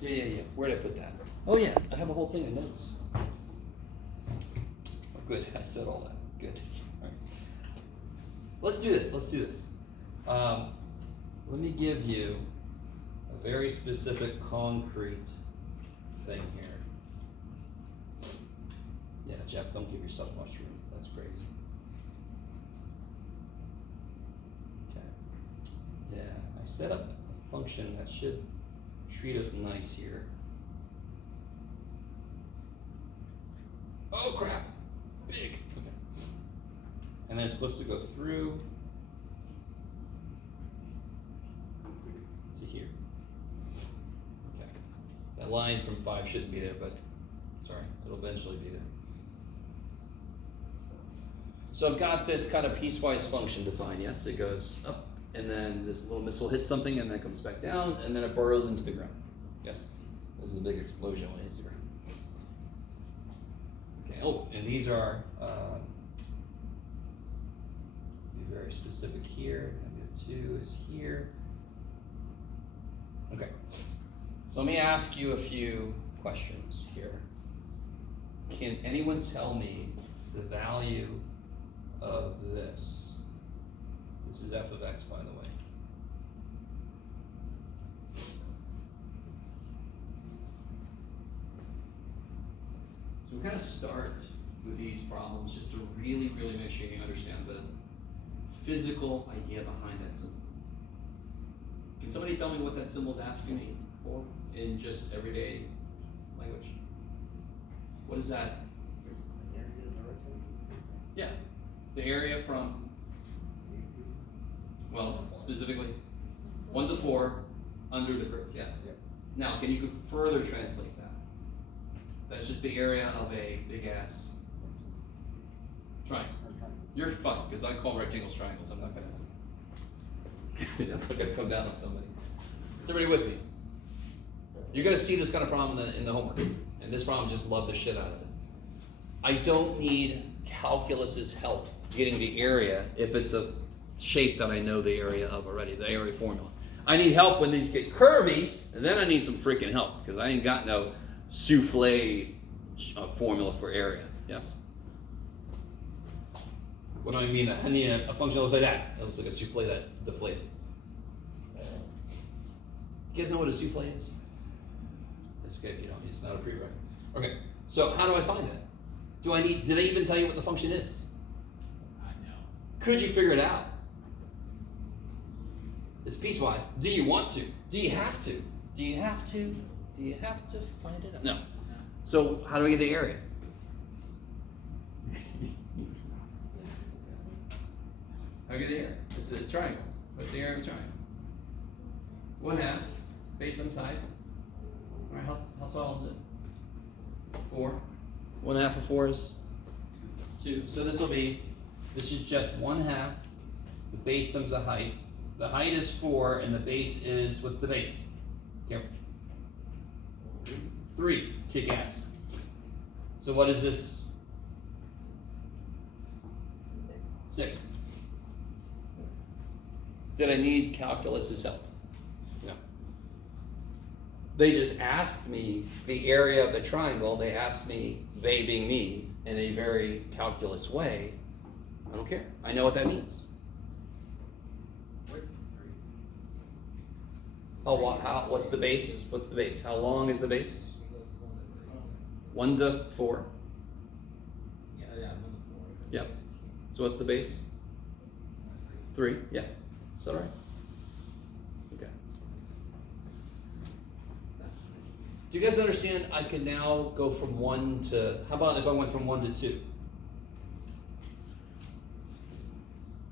Yeah. Where did I put that? Oh yeah, I have a whole thing of notes. Oh, good, I said all that. Good. All right. Let's do this. Let me give you a very specific, concrete thing here. Yeah, Jeff, don't give yourself much room. That's crazy. Okay. Yeah, I set up a function that should treat us nice here. Oh crap! Big. Okay. And then it's supposed to go through to here. Okay. That line from 5 shouldn't be there, but sorry, it'll eventually be there. So I've got this kind of piecewise function defined. Yes, it goes up, and then this little missile hits something, and then it comes back down, and then it burrows into the ground. Yes, this is the big explosion when it hits the ground. Okay. Oh, and these are be very specific here. -2 is here. Okay. So let me ask you a few questions here. Can anyone tell me the value of this? This is f of x, by the way. So we kind of start with these problems just to really, really make sure you understand the physical idea behind that symbol. Can somebody tell me what that symbol's asking me for in just everyday language? What is that? Yeah, the area from, well, specifically 1 to 4 under the curve, yes. Now, can you further translate that? That's just the area of a big ass triangle. You're fine, because I call rectangles triangles. I'm not gonna come down on somebody. Is everybody with me? You're gonna see this kind of problem in the homework, and this problem just love the shit out of it. I don't need calculus's help getting the area if it's a shape that I know the area of already, the area formula. I need help when these get curvy, and then I need some freaking help, because I ain't got no souffle formula for area. Yes? What do I mean? I need a function that looks like that. It looks like a souffle that deflated. You guys know what a souffle is? That's okay if you don't. It's not a prereq. Okay, so how do I find that? Did I even tell you what the function is? No. Could you figure it out? It's piecewise. Do you want to? Do you have to? Do you have to? Do you have to find it out? No. So how do I get the area? How do I get the area? This is a triangle. What's the area of a triangle? 1/2 based on type. All right, how tall is it? 4. 1/2 of 4 is 2. So this is just 1/2. The base times the height. The height is 4, and the base is, what's the base? Careful. 3. Kick ass. So what is this? 6. Did I need calculus's help? No. They just asked me the area of the triangle. They asked me, they being me, in a very calculus way. I don't care. I know what that means. Where's the 3? What's the base? What's the base? How long is the base? It goes 1 to 4. Yeah, 1 to 4. Yep. So what's the base? 3. Yeah. Is that right? Okay. Do you guys understand? I can now go from 1 to. How about if I went from 1 to 2? Wait, hang on.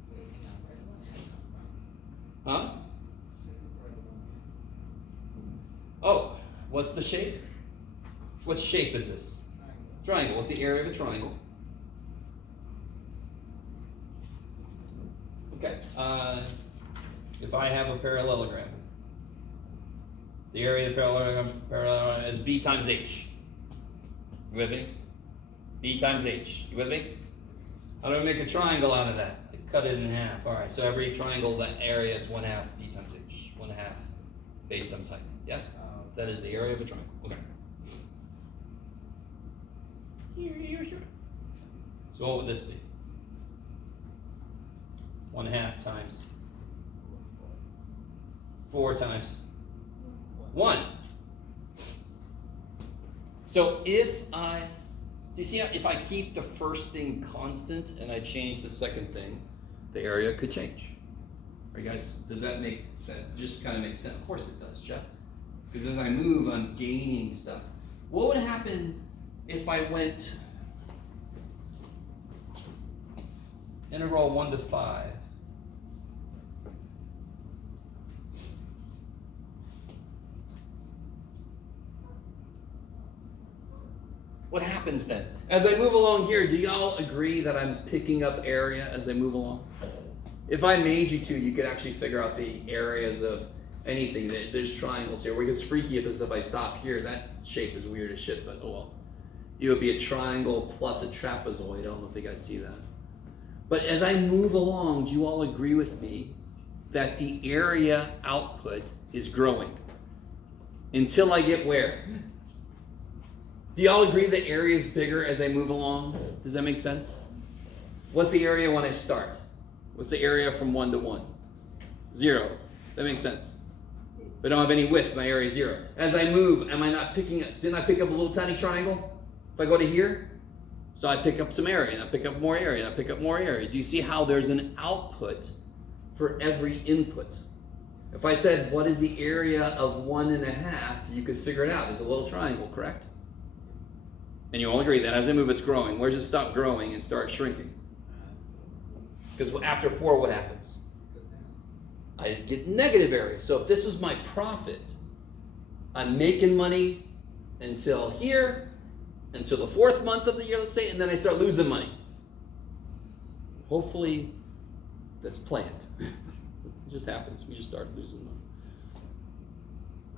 Where did 1 half come from? Huh? Where did 1 Oh, what's the shape? What shape is this? triangle? Triangle. What's the area of a triangle? Okay. If I have a parallelogram, the area of the parallelogram is B times H. You with me? B times H. You with me? How do I make a triangle out of that? I cut it in half. All right. So every triangle, that area is 1/2 B times H. 1/2 base times height. Yes. That is the area of a triangle. Okay. So what would this be? 1/2 times 4 times 1. So do you see how if I keep the first thing constant and I change the second thing, the area could change. Are you guys, that just kind of makes sense? Of course it does, Jeff. Because as I move, I'm gaining stuff. What would happen if I went integral 1 to 5? What happens then? As I move along here, do y'all agree that I'm picking up area as I move along? If I made you to, you could actually figure out the areas of anything. There's triangles here. Where it gets freaky if I stop here, that shape is weird as shit, but oh well. It would be a triangle plus a trapezoid. I don't know if you guys see that. But as I move along, do you all agree with me that the area output is growing? Until I get where? Do y'all agree the area is bigger as I move along? Does that make sense? What's the area when I start? What's the area from 1 to 1? 0. That makes sense. If I don't have any width, my area is 0. As I move, didn't I pick up a little tiny triangle? If I go to here, so I pick up some area, and I pick up more area, and I pick up more area. Do you see how there's an output for every input? If I said, what is the area of 1.5, you could figure it out. It's a little triangle, correct? And you all agree that as I move, it's growing. Where does it stop growing and start shrinking? Because after 4, what happens? I get negative area. So if this was my profit, I'm making money until here, until the 4th month of the year, let's say, and then I start losing money. Hopefully, that's planned. It just happens. We just start losing money.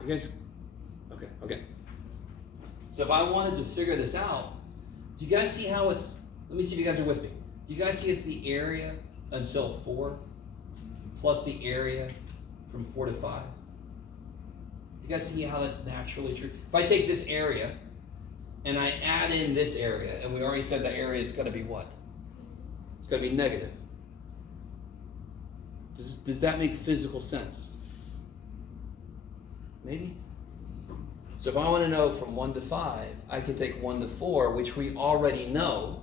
You guys, okay. So if I wanted to figure this out, do you guys see how it's, let me see if you guys are with me. Do you guys see it's the area until 4 plus the area from 4 to 5? Do you guys see how that's naturally true? If I take this area and I add in this area, and we already said the area is going to be what? It's going to be negative. Does that make physical sense? Maybe? So if I want to know from 1 to 5, I can take 1 to 4, which we already know,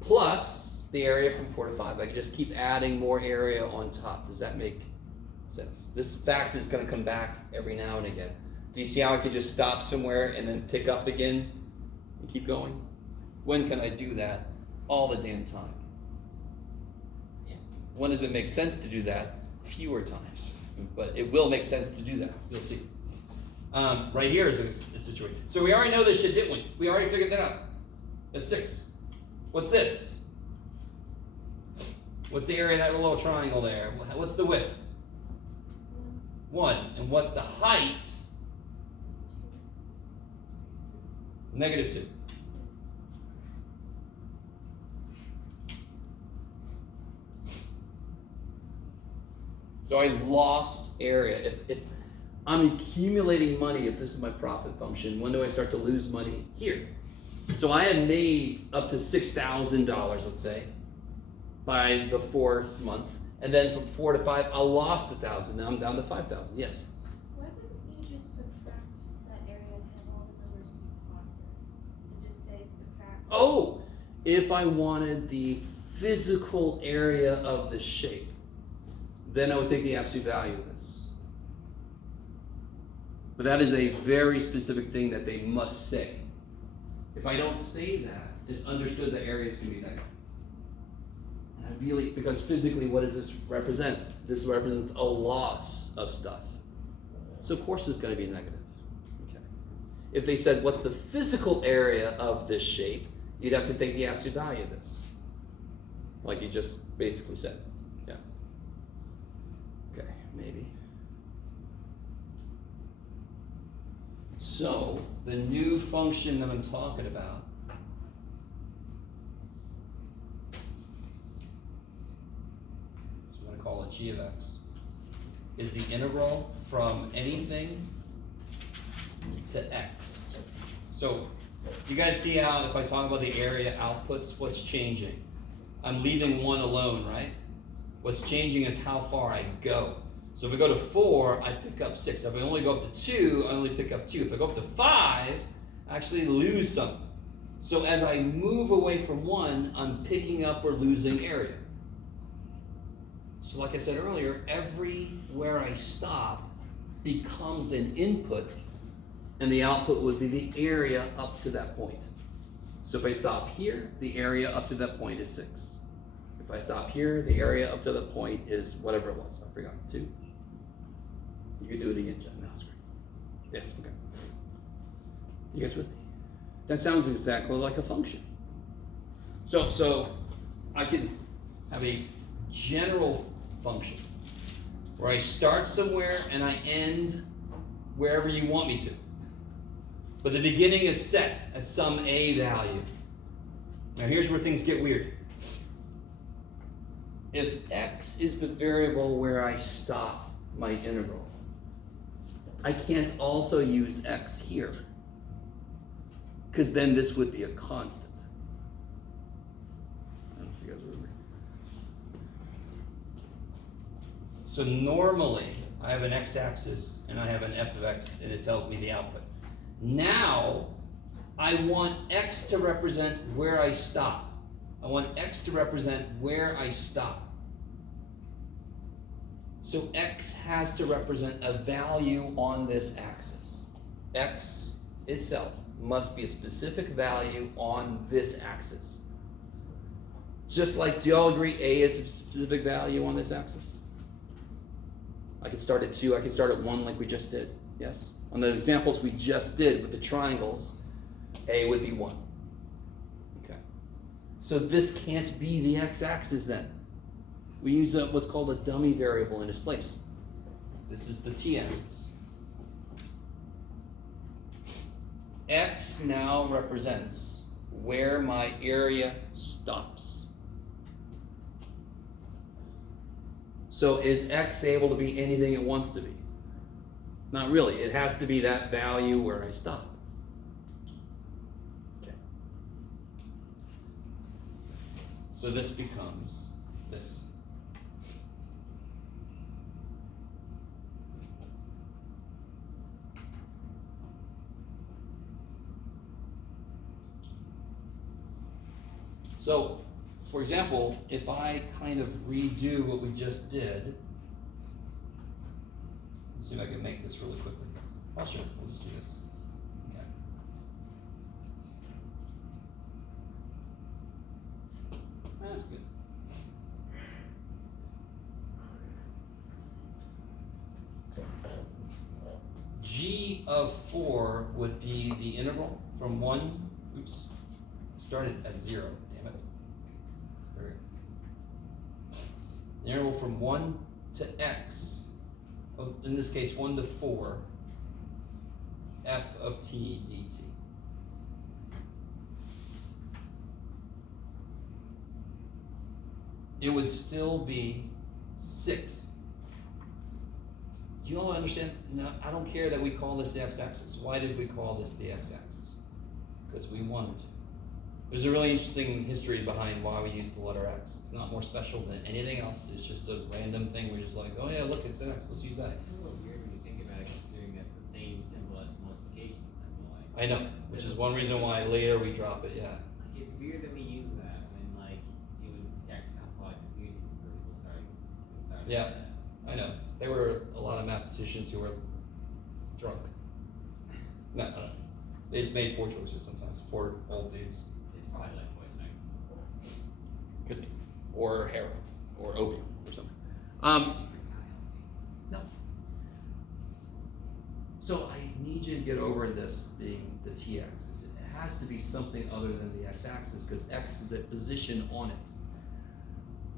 plus the area from 4 to 5. I can just keep adding more area on top. Does that make sense? This fact is going to come back every now and again. Do you see how I could just stop somewhere and then pick up again and keep going? When can I do that? All the damn time. Yeah. When does it make sense to do that? Fewer times. But it will make sense to do that. You'll see. Right here is a situation. So we already know this shit, didn't we? We already figured that out. That's 6. What's this? What's the area of that little triangle there? What's the width? 1. And what's the height? -2. So I lost area. If I'm accumulating money, if this is my profit function, when do I start to lose money? Here. So I had made up to $6,000, let's say, by the 4th month, And then from 4 to 5, I lost 1,000. Now I'm down to 5,000. Yes? Why wouldn't you just subtract that area and have all the numbers be positive? And just say subtract. Oh, if I wanted the physical area of the shape, then I would take the absolute value of this. But that is a very specific thing that they must say. If I don't say that, it's understood that areas can be negative. And I really, because physically, what does this represent? This represents a loss of stuff. So of course it's going to be negative. Okay. If they said, what's the physical area of this shape? You'd have to take the absolute value of this. Like you just basically said. Yeah. Okay, maybe. So, the new function that I'm talking about so I'm going to call it g of x, is the integral from anything to x. So, you guys see how if I talk about the area outputs, what's changing? I'm leaving 1 alone, right? What's changing is how far I go. So if I go to 4, I pick up 6. If I only go up to 2, I only pick up 2. If I go up to 5, I actually lose something. So as I move away from 1, I'm picking up or losing area. So like I said earlier, everywhere I stop becomes an input, and the output would be the area up to that point. So if I stop here, the area up to that point is 6. If I stop here, the area up to that point is whatever it was. I forgot, 2. You can do it again, John. No, it's great. Yes, okay. You guys with me? That sounds exactly like a function. So I can have a general function where I start somewhere and I end wherever you want me to. But the beginning is set at some a value. Now here's where things get weird. If x is the variable where I stop my integral, I can't also use x here, because then this would be a constant. I don't know if you guys are with me. So normally, I have an x-axis and I have an f of x, and it tells me the output. Now, I want x to represent where I stop. I want x to represent where I stop. So x has to represent a value on this axis. X itself must be a specific value on this axis. Just like, do y'all agree a is a specific value on this axis? I could start at 2, I could start at 1 like we just did. Yes? On the examples we just did with the triangles, a would be 1. Okay. So this can't be the x-axis then. We use what's called a dummy variable in its place. This is the t-axis. X now represents where my area stops. So is x able to be anything it wants to be? Not really. It has to be that value where I stop. Okay. So this becomes this. So, for example, if I kind of redo what we just did, let's see if I can make this really quickly. Oh, sure, we'll just do this. Okay. That's good. G of 4 would be the integral from 1, oops, started at 0, damn it. There we go. The integral from 1 to x, in this case 1 to 4, f of t dt. It would still be 6. Do you all understand? Now, I don't care that we call this the x-axis. Why did we call this the x-axis? Because we wanted to. There's a really interesting history behind why we use the letter X. It's not more special than anything else. It's just a random thing. We're just like, oh yeah, look, it's an X. Let's use that. It's a little weird when you think about it, considering that's the same symbol as the multiplication symbol. Like, I know, which is one reason why later we drop it. Yeah. like it's weird that we use that when like it would actually cause a lot of confusion for people starting. Yeah. I know. There were a lot of mathematicians who were drunk. No. They just made poor choices sometimes. Poor old dudes. It's probably like poison Could be. Or heroin. Or opium or something. No. So I need you to get over this being the t-axis. It has to be something other than the x-axis because x is a position on it.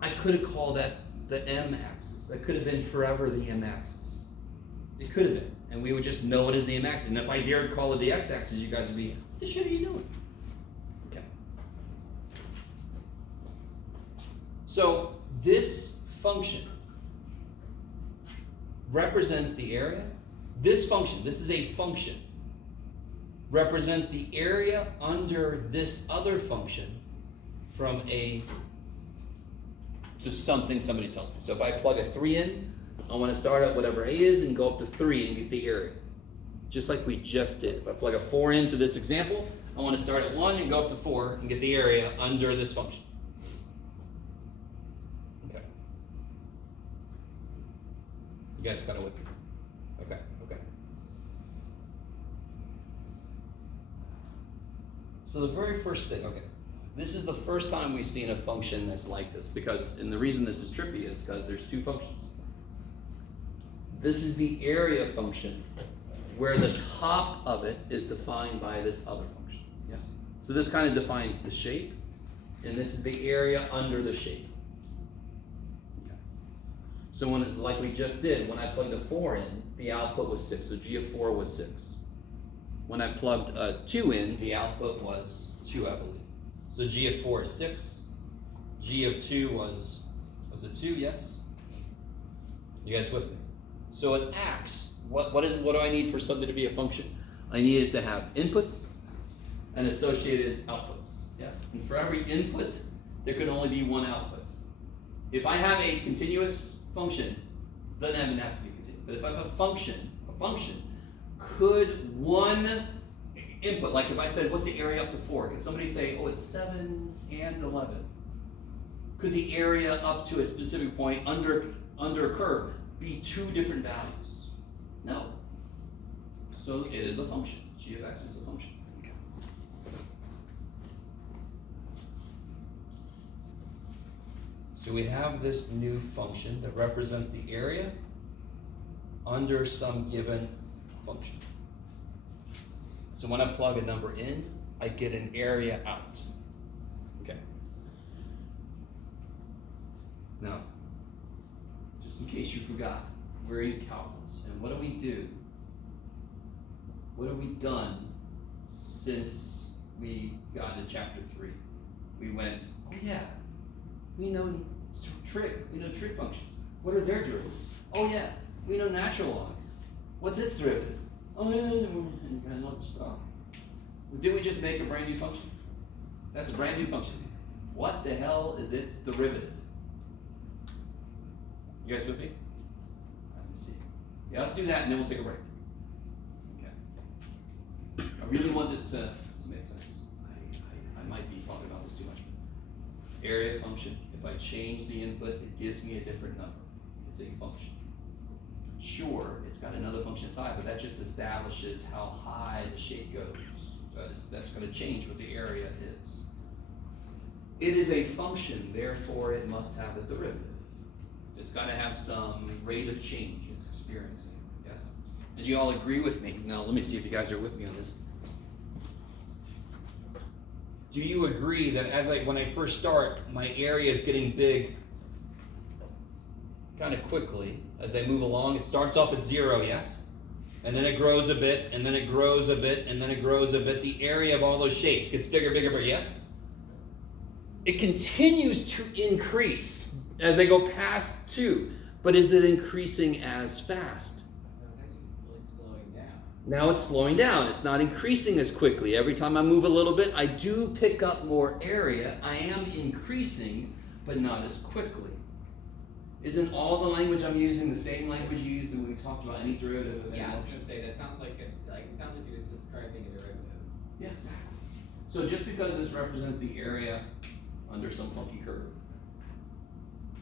I could have called that the m-axis. That could have been forever the m-axis. It could have been. And we would just know it as the m-axis. And if I dared call it the x-axis, you guys would be, what the shit are you doing? Okay. So this function represents the area. This function, this is a function, represents the area under this other function from a to something somebody tells me. So if I plug a 3 in, I want to start at whatever A is and go up to 3 and get the area. Just like we just did. If I plug a 4 into this example, I want to start at 1 and go up to 4 and get the area under this function. Okay. You guys kind of with me? Okay, okay. So the very first thing, okay. This is the first time we've seen a function that's like this because, and the reason this is trippy is because there's two functions. This is the area function where the top of it is defined by this other function. Yes? So this kind of defines the shape, and this is the area under the shape. Okay. So when, like we just did, when I plugged a 4 in, the output was 6. So G of 4 was 6. When I plugged a 2 in, the output was 2, I believe. So G of 4 is 6. G of 2 was it 2? Yes? You guys with me? So it acts. What do I need for something to be a function? I need it to have inputs and associated outputs. Yes? And for every input, there can only be one output. If I have a continuous function, it doesn't even have to be continuous. But if I have a function, could one input, like if I said, what's the area up to 4? Can somebody say, oh, it's 7 and 11? Could the area up to a specific point under a curve be 2 different values? No. So it is a function. G of x is a function. Okay. So we have this new function that represents the area under some given function. So when I plug a number in, I get an area out. Okay. Now, just in case you forgot, we're in calculus. And what do we do? What have we done since we got into chapter 3? We went, oh yeah, we know trig functions. What are their derivatives? Oh yeah, we know natural log. What's its derivative? Oh yeah, you guys want to stop. Did we just make a brand new function? That's a brand new function. What the hell is its derivative? You guys with me? Let me see. Yeah, let's do that and then we'll take a break. Okay. I really want this to make sense. I might be talking about this too much. Area function, if I change the input, it gives me a different number. It's a function. Sure, it's got another function inside, but that just establishes how high the shape goes. That's going to change what the area is. It is a function, therefore it must have a derivative. It's got to have some rate of change it's experiencing. Yes? And you all agree with me? Now let me see if you guys are with me on this. Do you agree that when I first start, my area is getting big kind of quickly as I move along? It starts off at 0, yes? And then it grows a bit, and then it grows a bit, and then it grows a bit. The area of all those shapes gets bigger, bigger, bigger, yes? It continues to increase as I go past 2, but is it increasing as fast? It's actually like slowing down. Now it's slowing down. It's not increasing as quickly. Every time I move a little bit, I do pick up more area. I am increasing, but not as quickly. Isn't all the language I'm using the same language you used when we talked about any derivative of any Yeah, I was function? gonna say, that sounds like, it sounds like you're just describing a derivative. Yes. So just because this represents the area under some funky curve,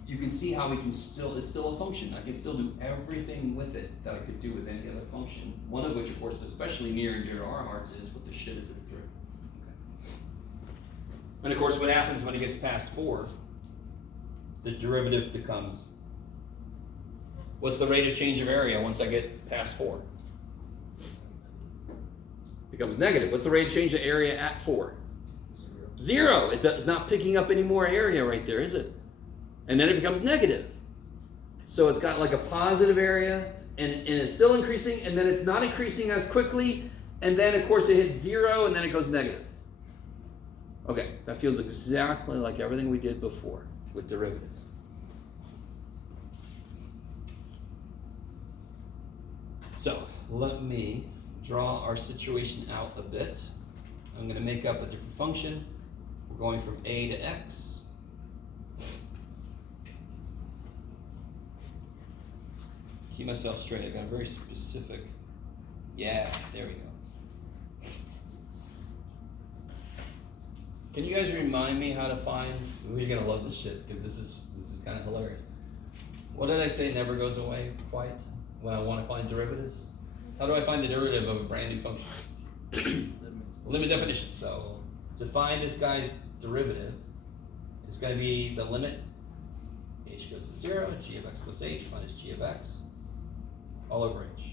you can see how it's still a function. I can still do everything with it that I could do with any other function. One of which, of course, especially near and dear to our hearts, is what the shit is its derivative. Okay. And of course, what happens when it gets past 4? The derivative becomes, what's the rate of change of area once I get past 4? Becomes negative. What's the rate of change of area at 4? 0. It's not picking up any more area right there, is it? And then it becomes negative. So it's got like a positive area, and it's still increasing, and then it's not increasing as quickly, and then of course it hits 0, and then it goes negative. Okay, that feels exactly like everything we did before with derivatives. So let me draw our situation out a bit. I'm going to make up a different function. We're going from a to x. Keep myself straight. I've got a very specific. Yeah, there we go. Can you guys remind me how to find? Ooh, you're gonna love this shit because this is kind of hilarious. What did I say never goes away quite when I want to find derivatives? How do I find the derivative of a brand new function? Limit definition. So to find this guy's derivative, it's going to be the limit h goes to 0, g of x plus h minus g of x all over h.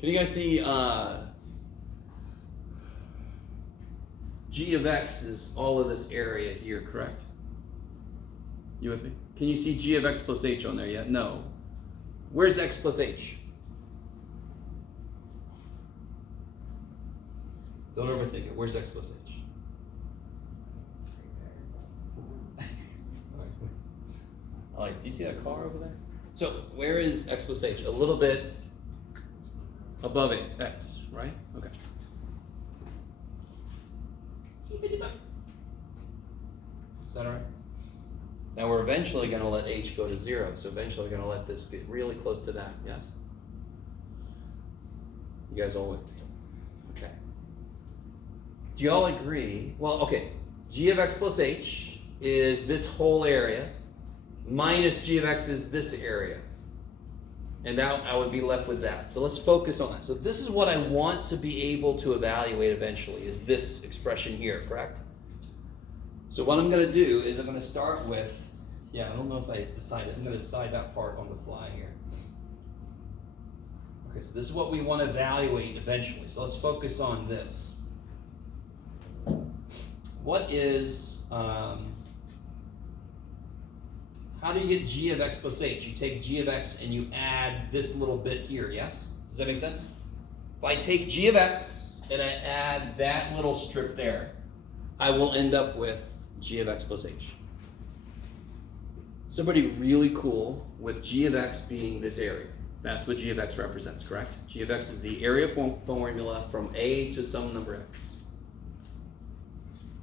Can you guys see g of x is all of this area here, correct? You with me? Can you see g of x plus h on there yet? No. Where's x plus h? Don't overthink it. Where's x plus h? I like, do you see that car over there? So where is x plus h? A little bit above it, x, right? Okay. Is that all right? Now we're eventually going to let h go to 0, so eventually we're going to let this get really close to that, yes? You guys all with me? Okay. Do you all agree? Well, okay, g of x plus h is this whole area, minus g of x is this area. And now I would be left with that. So let's focus on that. So this is what I want to be able to evaluate eventually, is this expression here, correct? So what I'm going to do is I'm going to start with, I don't know if I decided, I'm going to decide that part on the fly here. Okay, so this is what we want to evaluate eventually. So let's focus on this. What is, how do you get g of x plus h? You take g of x and you add this little bit here, yes? Does that make sense? If I take g of x and I add that little strip there, I will end up with g of x plus h. Somebody really cool with g of x being this area. That's what g of x represents, correct? G of x is the area formula from a to some number x.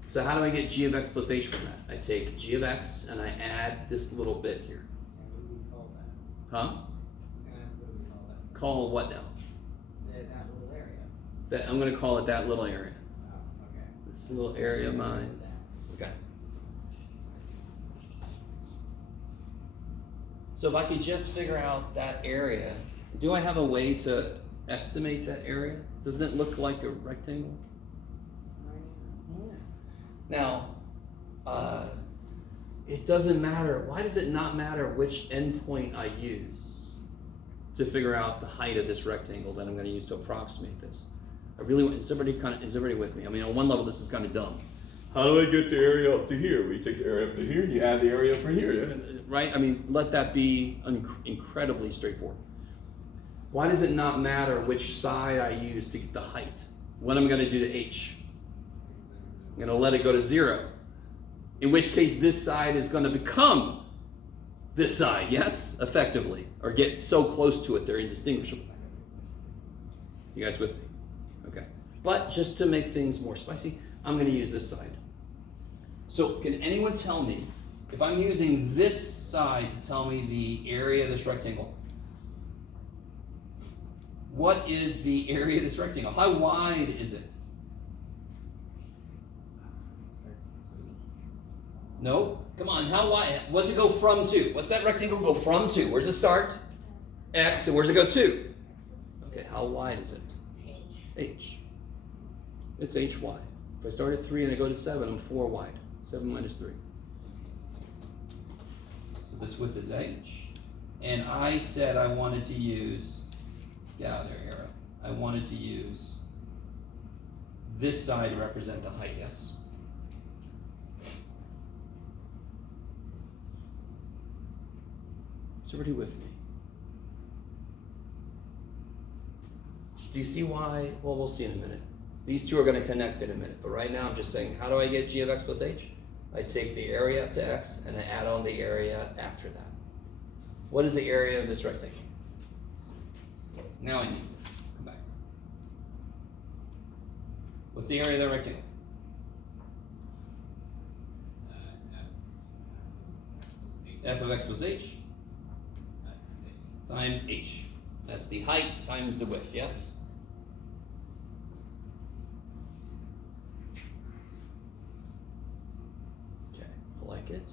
So how do I get g of x plus h from that? I take g of x and I add this little bit here. And what do we call that? Huh? I was gonna ask, what do we call that? Call what now? That little area. That I'm going to call it that little area. Oh, okay. This little area of mine. Okay. So if I could just figure out that area, do I have a way to estimate that area? Doesn't it look like a rectangle? Now, it doesn't matter. Why does it not matter which endpoint I use to figure out the height of this rectangle that I'm going to use to approximate this? I really want, is everybody with me? I mean, on one level, this is kind of dumb. How do I get the area up to here? We take the area up to here, and you add the area up from here, right? I mean, let that be incredibly straightforward. Why does it not matter which side I use to get the height? What I'm going to do to h? I'm going to let it go to 0. In which case, this side is going to become this side, yes? Effectively. Or get so close to it, they're indistinguishable. You guys with me? Okay. But just to make things more spicy, I'm going to use this side. So can anyone tell me, if I'm using this side to tell me the area of this rectangle, what is the area of this rectangle? How wide is it? No? Come on, how wide? What's it go from to? What's that rectangle go from to? Where's it start? X, and where's it go to? Okay, how wide is it? H. It's H wide. If I start at 3 and I go to 7, I'm 4 wide. 7 minus 3. So this width is H. And I said I wanted to use, get out of there, arrow. I wanted to use this side to represent the height, yes? Is everybody with me? Do you see why? Well, we'll see in a minute. These two are going to connect in a minute, but right now I'm just saying, how do I get g of x plus h? I take the area up to x and I add on the area after that. What is the area of this rectangle? Now I need this. Come back. What's the area of that rectangle? F of x plus h times h. That's the height times the width, yes? Okay, I like it.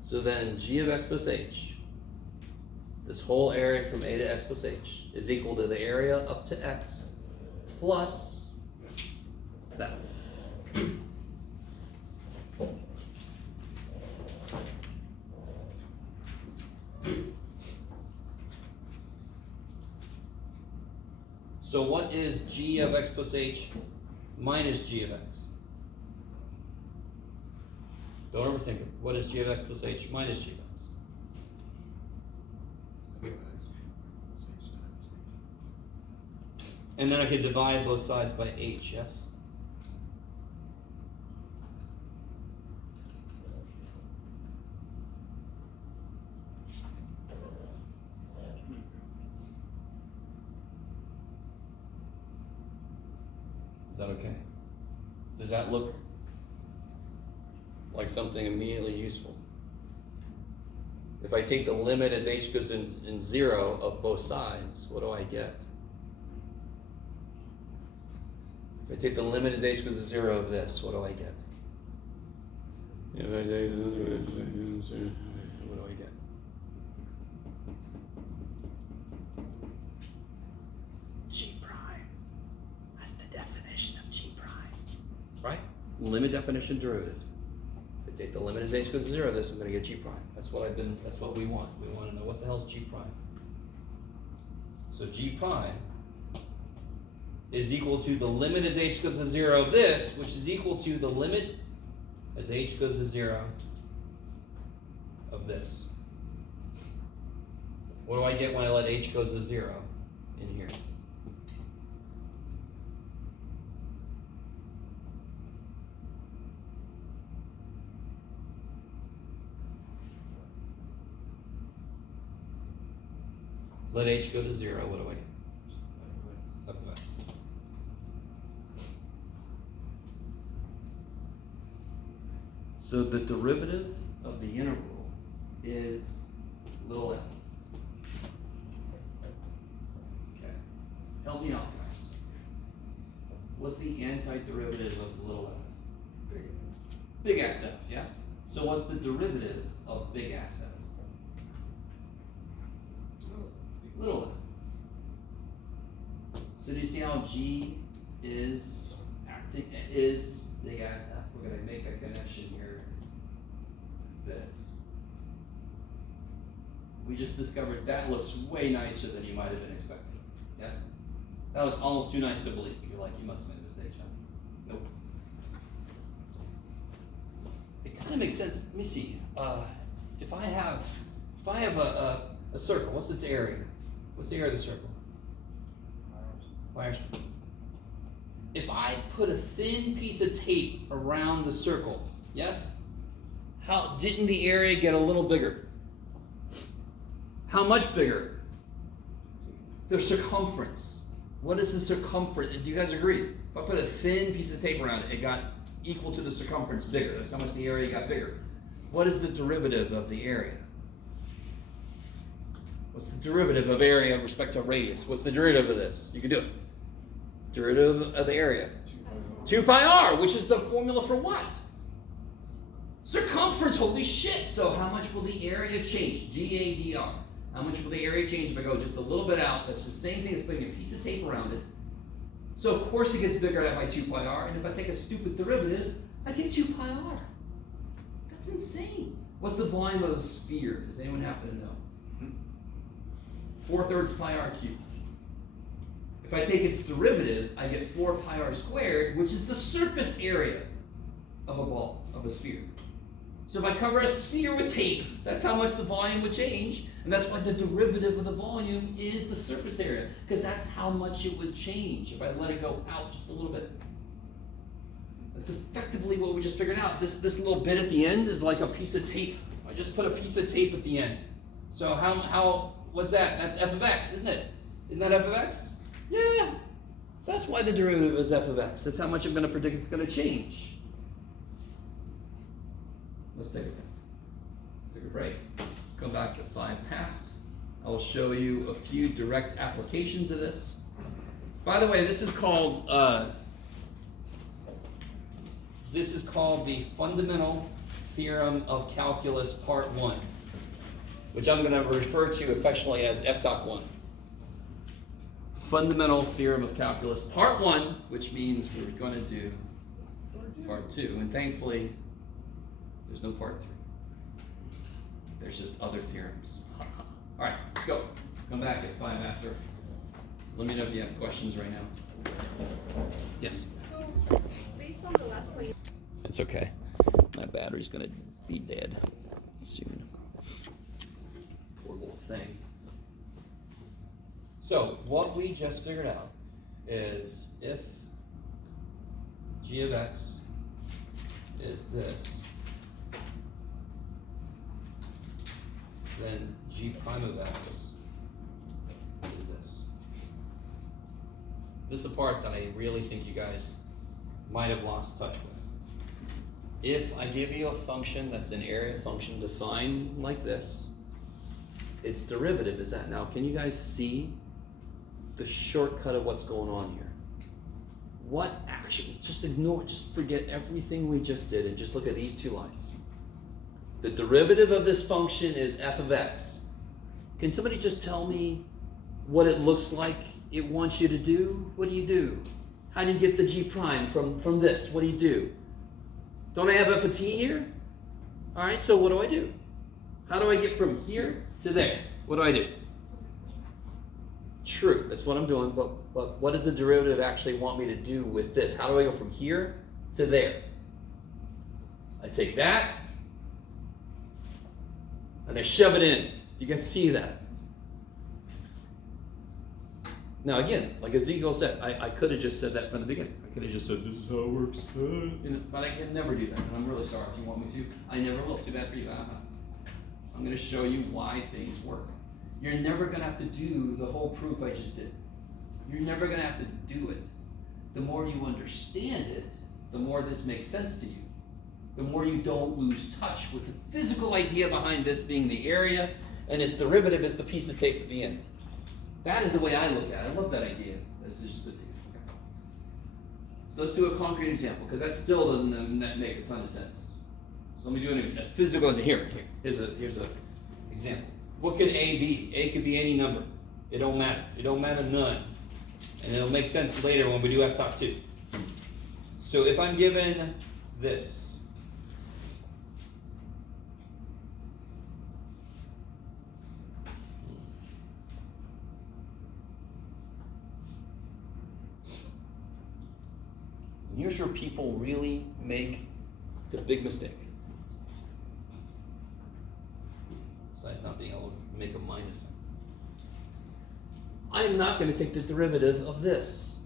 So then g of x plus h, this whole area from a to x plus h, is equal to the area up to x plus that. So what is g of x plus h minus g of x? Don't overthink it. What is g of x plus h minus g of x? And then I could divide both sides by h, yes? Is that okay? Does that look like something immediately useful? If I take the limit as h goes in 0 of both sides, what do I get? If I take the limit as h goes to 0 of this, what do I get? What do I get? G prime. That's the definition of G prime. Right? Limit definition derivative. If I take the limit as h goes to 0 of this, I'm going to get G prime. That's what we want. We want to know what the hell is G prime. So G prime is equal to the limit as h goes to 0 of this, which is equal to the limit as h goes to 0 of this. What do I get when I let h goes to 0 in here? Let h go to 0, what do I get? F of x. So the derivative of the integral is little f. Okay. Help me out, guys. What's the antiderivative of little f? Big X f, yes? So what's the derivative of big X f? Little f. So do you see how G is acting, is big X f? We're going to make a connection here that we just discovered that looks way nicer than you might have been expecting. Yes? That looks almost too nice to believe. You're like, you must have made a mistake, John. Nope. It kind of makes sense. Let me see. If I have a circle, what's its area? What's the area of the circle? Pi r squared. if I put a thin piece of tape around the circle, yes? How didn't the area get a little bigger? How much bigger? The circumference. What is the circumference? Do you guys agree? If I put a thin piece of tape around it, it got equal to the circumference bigger. That's how much the area got bigger. What is the derivative of the area? What's the derivative of area with respect to radius? What's the derivative of this? You can do it. Derivative of the area. 2 pi r, which is the formula for what? Circumference, holy shit. So how much will the area change? GADR. How much will the area change if I go just a little bit out? That's the same thing as putting a piece of tape around it. So of course it gets bigger at my 2 pi r, and if I take a stupid derivative, I get 2 pi r. That's insane. What's the volume of a sphere? Does anyone happen to know? 4/3 pi r cubed. If I take its derivative, I get 4 pi r squared, which is the surface area of a ball, of a sphere. So if I cover a sphere with tape, that's how much the volume would change, and that's why the derivative of the volume is the surface area, because that's how much it would change if I let it go out just a little bit. That's effectively what we just figured out. This little bit at the end is like a piece of tape. I just put a piece of tape at the end. So what's that? That's f of x, isn't it? Isn't that f of x? Yeah. So that's why the derivative is f of x. That's how much I'm going to predict it's going to change. Let's take a break. Come back to 5 past. I will show you a few direct applications of this. By the way, this is called the Fundamental Theorem of Calculus Part 1, which I'm going to refer to affectionately as FTOC1. Fundamental Theorem of Calculus Part 1, which means we're going to do Part 2, and thankfully there's no Part 3. There's just other theorems. All right, let's go. Come back at 5 after. Let me know if you have questions right now. Yes? So, based on the last point. It's okay. My battery's gonna be dead soon. Poor little thing. So, what we just figured out is if g of x is this, then g prime of x is this. This is a part that I really think you guys might have lost touch with. If I give you a function that's an area function defined like this, its derivative is that. Now, can you guys see the shortcut of what's going on here? What actually, just ignore, just forget everything we just did and just look at these 2 lines. The derivative of this function is f of x. Can somebody just tell me what it looks like it wants you to do? What do you do? How do you get the g prime from this? What do you do? Don't I have f of t here? All right, so what do I do? How do I get from here to there? What do I do? True, that's what I'm doing, but what does the derivative actually want me to do with this? How do I go from here to there? I take that, and I shove it in. You guys see that? Now again, like Ezekiel said, I could have just said that from the beginning. I could have just said, this is how it works. But I can never do that, and I'm really sorry if you want me to. I never will. Too bad for you. I'm going to show you why things work. You're never going to have to do the whole proof I just did. You're never going to have to do it. The more you understand it, the more this makes sense to you. The more you don't lose touch with the physical idea behind this being the area, and its derivative is the piece of tape at the end. That is the way I look at it. I love that idea. This is just the tape. Okay. So let's do a concrete example, because that still doesn't make a ton of sense. So let me do an example. Physical as a here. Here's a example. What could A be? A could be any number. It don't matter. It don't matter none. And it'll make sense later when we do FTOC2. So if I'm given this, here's where people really make the big mistake. Besides not being able to make a minus. I'm not going to take the derivative of this.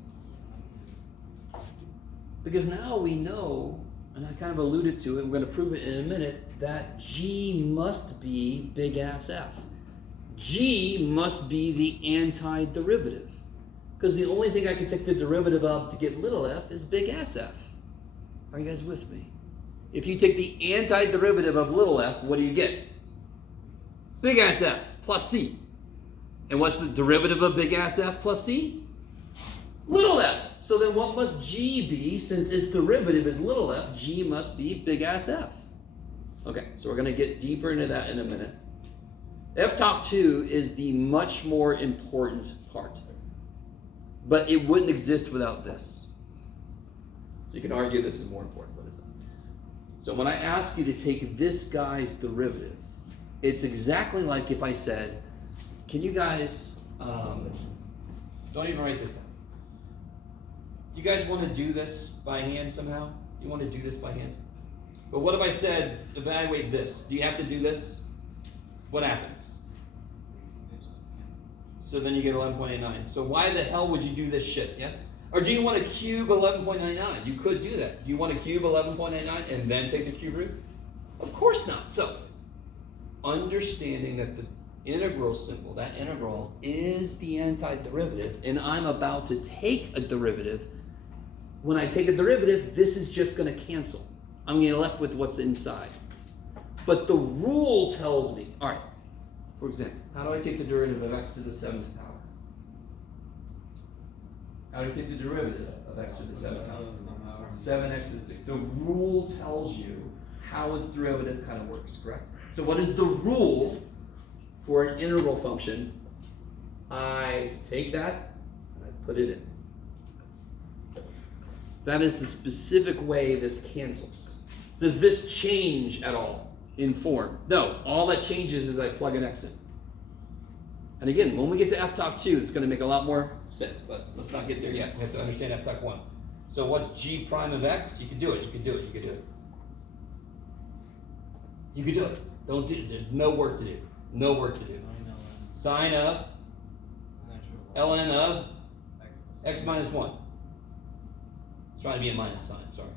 Because now we know, and I kind of alluded to it, we're going to prove it in a minute, that G must be big ass F. G must be the antiderivative. Because the only thing I can take the derivative of to get little f is big ass F. Are you guys with me? If you take the antiderivative of little f, what do you get? Big ass F plus C. And what's the derivative of big ass F plus C? Little f. So then what must G be? Since its derivative is little f, G must be big ass F. Okay, so we're going to get deeper into that in a minute. FTOC2 is the much more important part. But it wouldn't exist without this. So you can argue this is more important, but it's not. So when I ask you to take this guy's derivative, it's exactly like if I said, can you guys, don't even write this down. Do you guys want to do this by hand somehow? Do you want to do this by hand? But what if I said, evaluate this? Do you have to do this? What happens? So then you get 11.89. So why the hell would you do this shit, yes? Or do you want to cube 11.99? You could do that. Do you want to cube 11.99 and then take the cube root? Of course not. So, understanding that the integral symbol, that integral, is the antiderivative, and I'm about to take a derivative. When I take a derivative, this is just going to cancel. I'm going to be left with what's inside. But the rule tells me, all right, for example, how do I take the derivative of x to the 7th power? How do I take the derivative of x to the 7th power? 7x to the 6th. The rule tells you how its derivative kind of works, correct? So what is the rule for an integral function? I take that and I put it in. That is the specific way this cancels. Does this change at all in form? No, all that changes is I plug an x in. And again, when we get to FTOC2, it's going to make a lot more sense, but let's not get there yet. We have to understand FTOC1. So what's g prime of x? You can do it, you can do it, you can do it. You can do it. Don't do it. There's no work to do. No work to do. Sine of ln of x minus 1. It's trying to be a minus sign, sorry.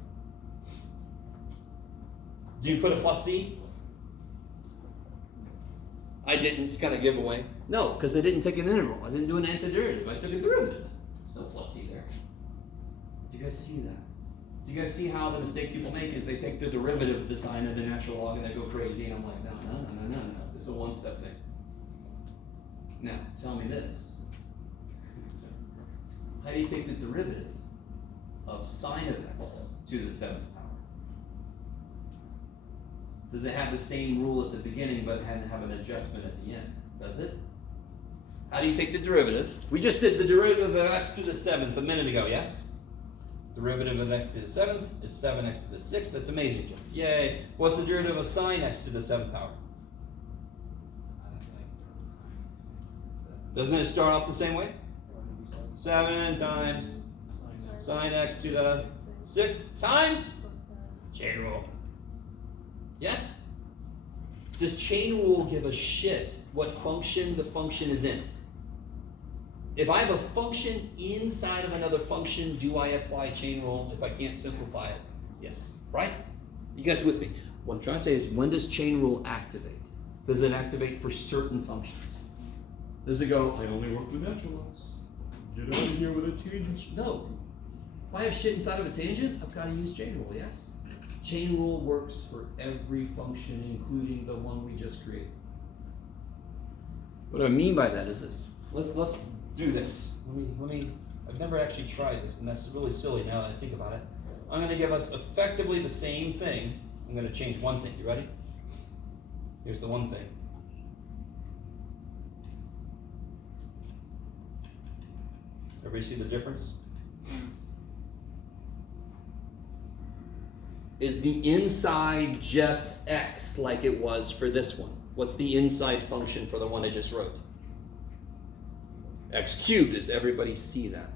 Do you put a plus c? I didn't, it's kind of giveaway. No, because I didn't take an integral. I didn't do an antiderivative. I took a derivative. There's no plus c there. Do you guys see that? Do you guys see how the mistake people make is they take the derivative of the sine of the natural log and they go crazy, and I'm like, no. This is a one-step thing. Now, tell me this. How do you take the derivative of sine of x to the 7th power? Does it have the same rule at the beginning but have an adjustment at the end? Does it? How do you take the derivative? We just did the derivative of x to the 7th a minute ago, yes? Derivative of x to the 7th is 7x to the 6th. That's amazing, Jim. Yay. What's the derivative of sine x to the 7th power? Doesn't it start off the same way? 7 times sine x to the 6th times chain rule. Yes? Does chain rule give a shit what function the function is in? If I have a function inside of another function, do I apply chain rule if I can't simplify it? Yes. Right? You guys with me? What I'm trying to say is, when does chain rule activate? Does it activate for certain functions? Does it go, I only work with natural logs. Get out of here with a tangent. No. If I have shit inside of a tangent, I've got to use chain rule, yes? Chain rule works for every function, including the one we just created. What I mean by that is this. Let's do this. Let me. I've never actually tried this, and that's really silly now that I think about it. I'm going to give us effectively the same thing. I'm going to change one thing. You ready? Here's the one thing. Everybody see the difference? Is the inside just x like it was for this one? What's the inside function for the one I just wrote? X cubed. Does everybody see that?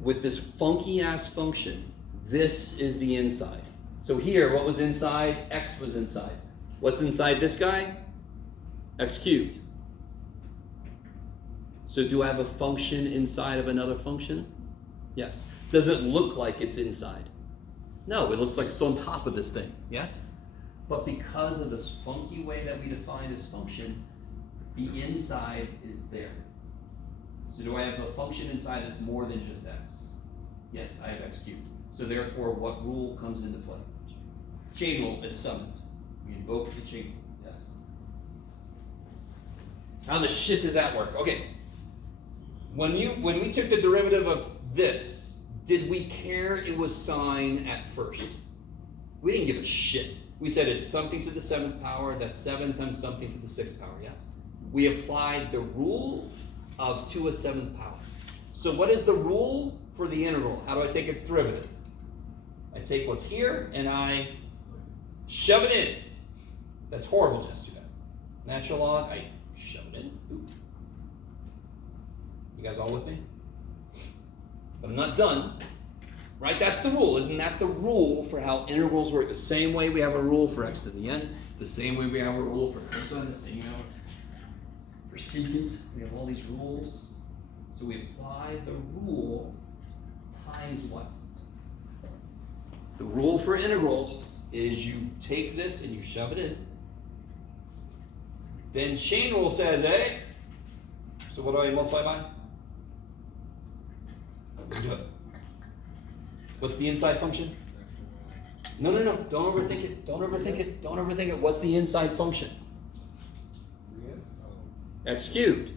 With this funky ass function, this is the inside. So here, what was inside? X was inside. What's inside this guy? X cubed. So do I have a function inside of another function? Yes. Does it look like it's inside? No, it looks like it's on top of this thing. Yes? But because of this funky way that we define this function, the inside is there. So do I have a function inside that's more than just x? Yes, I have x cubed. So therefore, what rule comes into play? Chain rule is summoned. We invoke the chain rule. Yes? How the shit does that work? Okay. When we took the derivative of this, did we care it was sign at first? We didn't give a shit. We said it's something to the 7th power, that's 7 times something to the 6th power, yes? We applied the rule of 2 to the 7th power. So what is the rule for the integral? How do I take its derivative? I take what's here and I shove it in. That's horrible, just do that. Natural log, I shove it in. Ooh. You guys all with me? But I'm not done. Right? That's the rule. Isn't that the rule for how integrals work? The same way we have a rule for x to the n, the same way we have a rule for cosine, the same way for secant. We have all these rules. So we apply the rule times what? The rule for integrals is you take this and you shove it in. Then chain rule says, hey, so what do I multiply by? Do it. What's the inside function? No. Don't overthink it. Don't overthink it. What's the inside function? X cubed.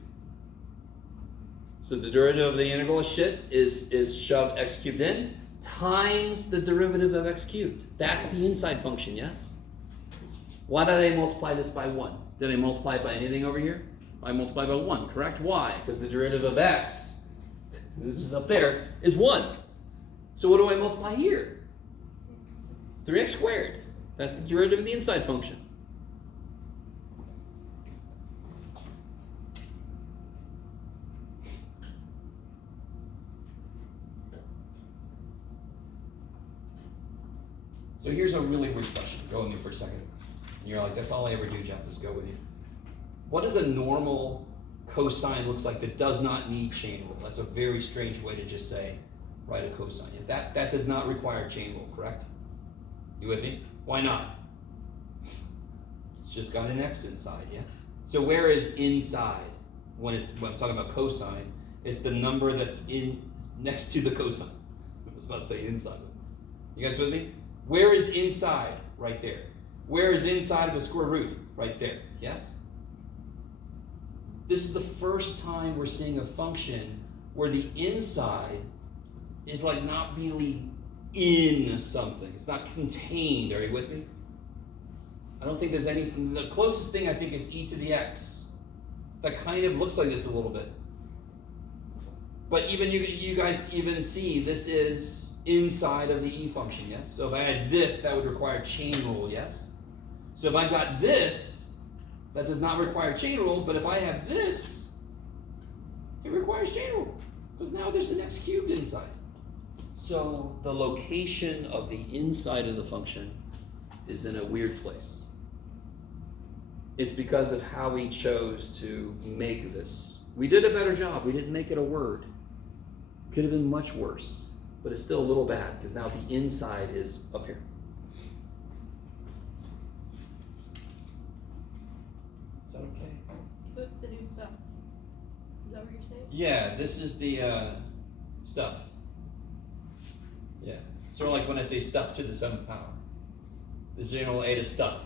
So the derivative of the integral of shit is shove x cubed in times the derivative of x cubed. That's the inside function, yes? Why did I multiply this by 1? Did I multiply it by anything over here? I multiplied by 1, correct? Why? Because the derivative of x, which is up there, is 1. So what do I multiply here? 3x squared. That's the derivative of the inside function. So here's a really weird question. Go with me for a second. And you're like, that's all I ever do, Jeff, is go with you. What does a normal cosine looks like that does not need chain rule? That's a very strange way to just say, write a cosine. That does not require chain rule, correct? You with me? Why not? It's just got an x inside, yes? So where is inside when I'm talking about cosine? It's the number that's in next to the cosine. I was about to say inside. You guys with me? Where is inside? Right there. Where is inside of the square root? Right there. Yes? This is the first time we're seeing a function where the inside is like not really in something. It's not contained. Are you with me? I don't think there's anything. The closest thing I think is e to the x. That kind of looks like this a little bit. But even you guys even see this is inside of the e function, yes? So if I had this, that would require chain rule, yes? So if I got this, that does not require chain rule, but if I have this, it requires chain rule. Because now there's an x cubed inside. So the location of the inside of the function is in a weird place. It's because of how we chose to make this. We did a better job. We didn't make it a word. Could have been much worse, but it's still a little bad because now the inside is up here. Is that okay? So it's the new stuff. Is that what you're saying? Yeah, this is the stuff. Yeah, sort of like when I say stuff to the 7th power. The general A to stuff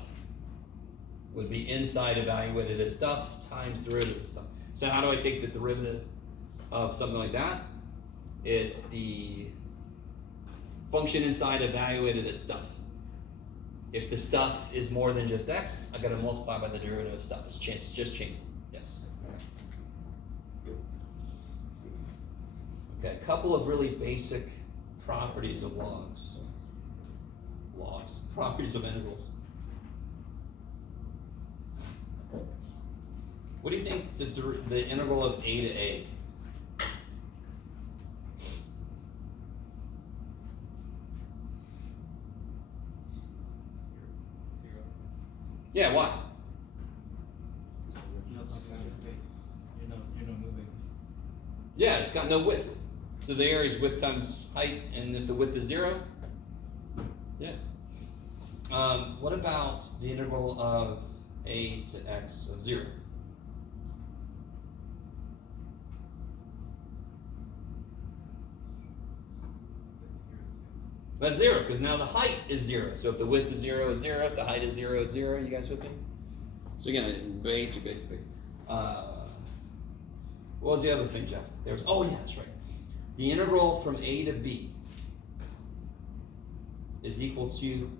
would be inside evaluated as stuff times derivative of stuff. So how do I take the derivative of something like that? It's the function inside evaluated at stuff. If the stuff is more than just x, I got to multiply by the derivative of stuff. It's just chain. Yes. Okay, a couple of really basic properties of logs. Properties of integrals. What do you think the integral of a to a? Yeah, why? You're not moving. Yeah, it's got no width. So the area is width times height, and if the width is 0, yeah. What about the integral of a to x of 0? That's 0, because now the height is 0. So if the width is 0, it's 0. If the height is 0, it's 0. You guys with me? So again, basically. What was the other thing, Jeff? There was, oh yeah, that's right. The integral from a to b is equal to,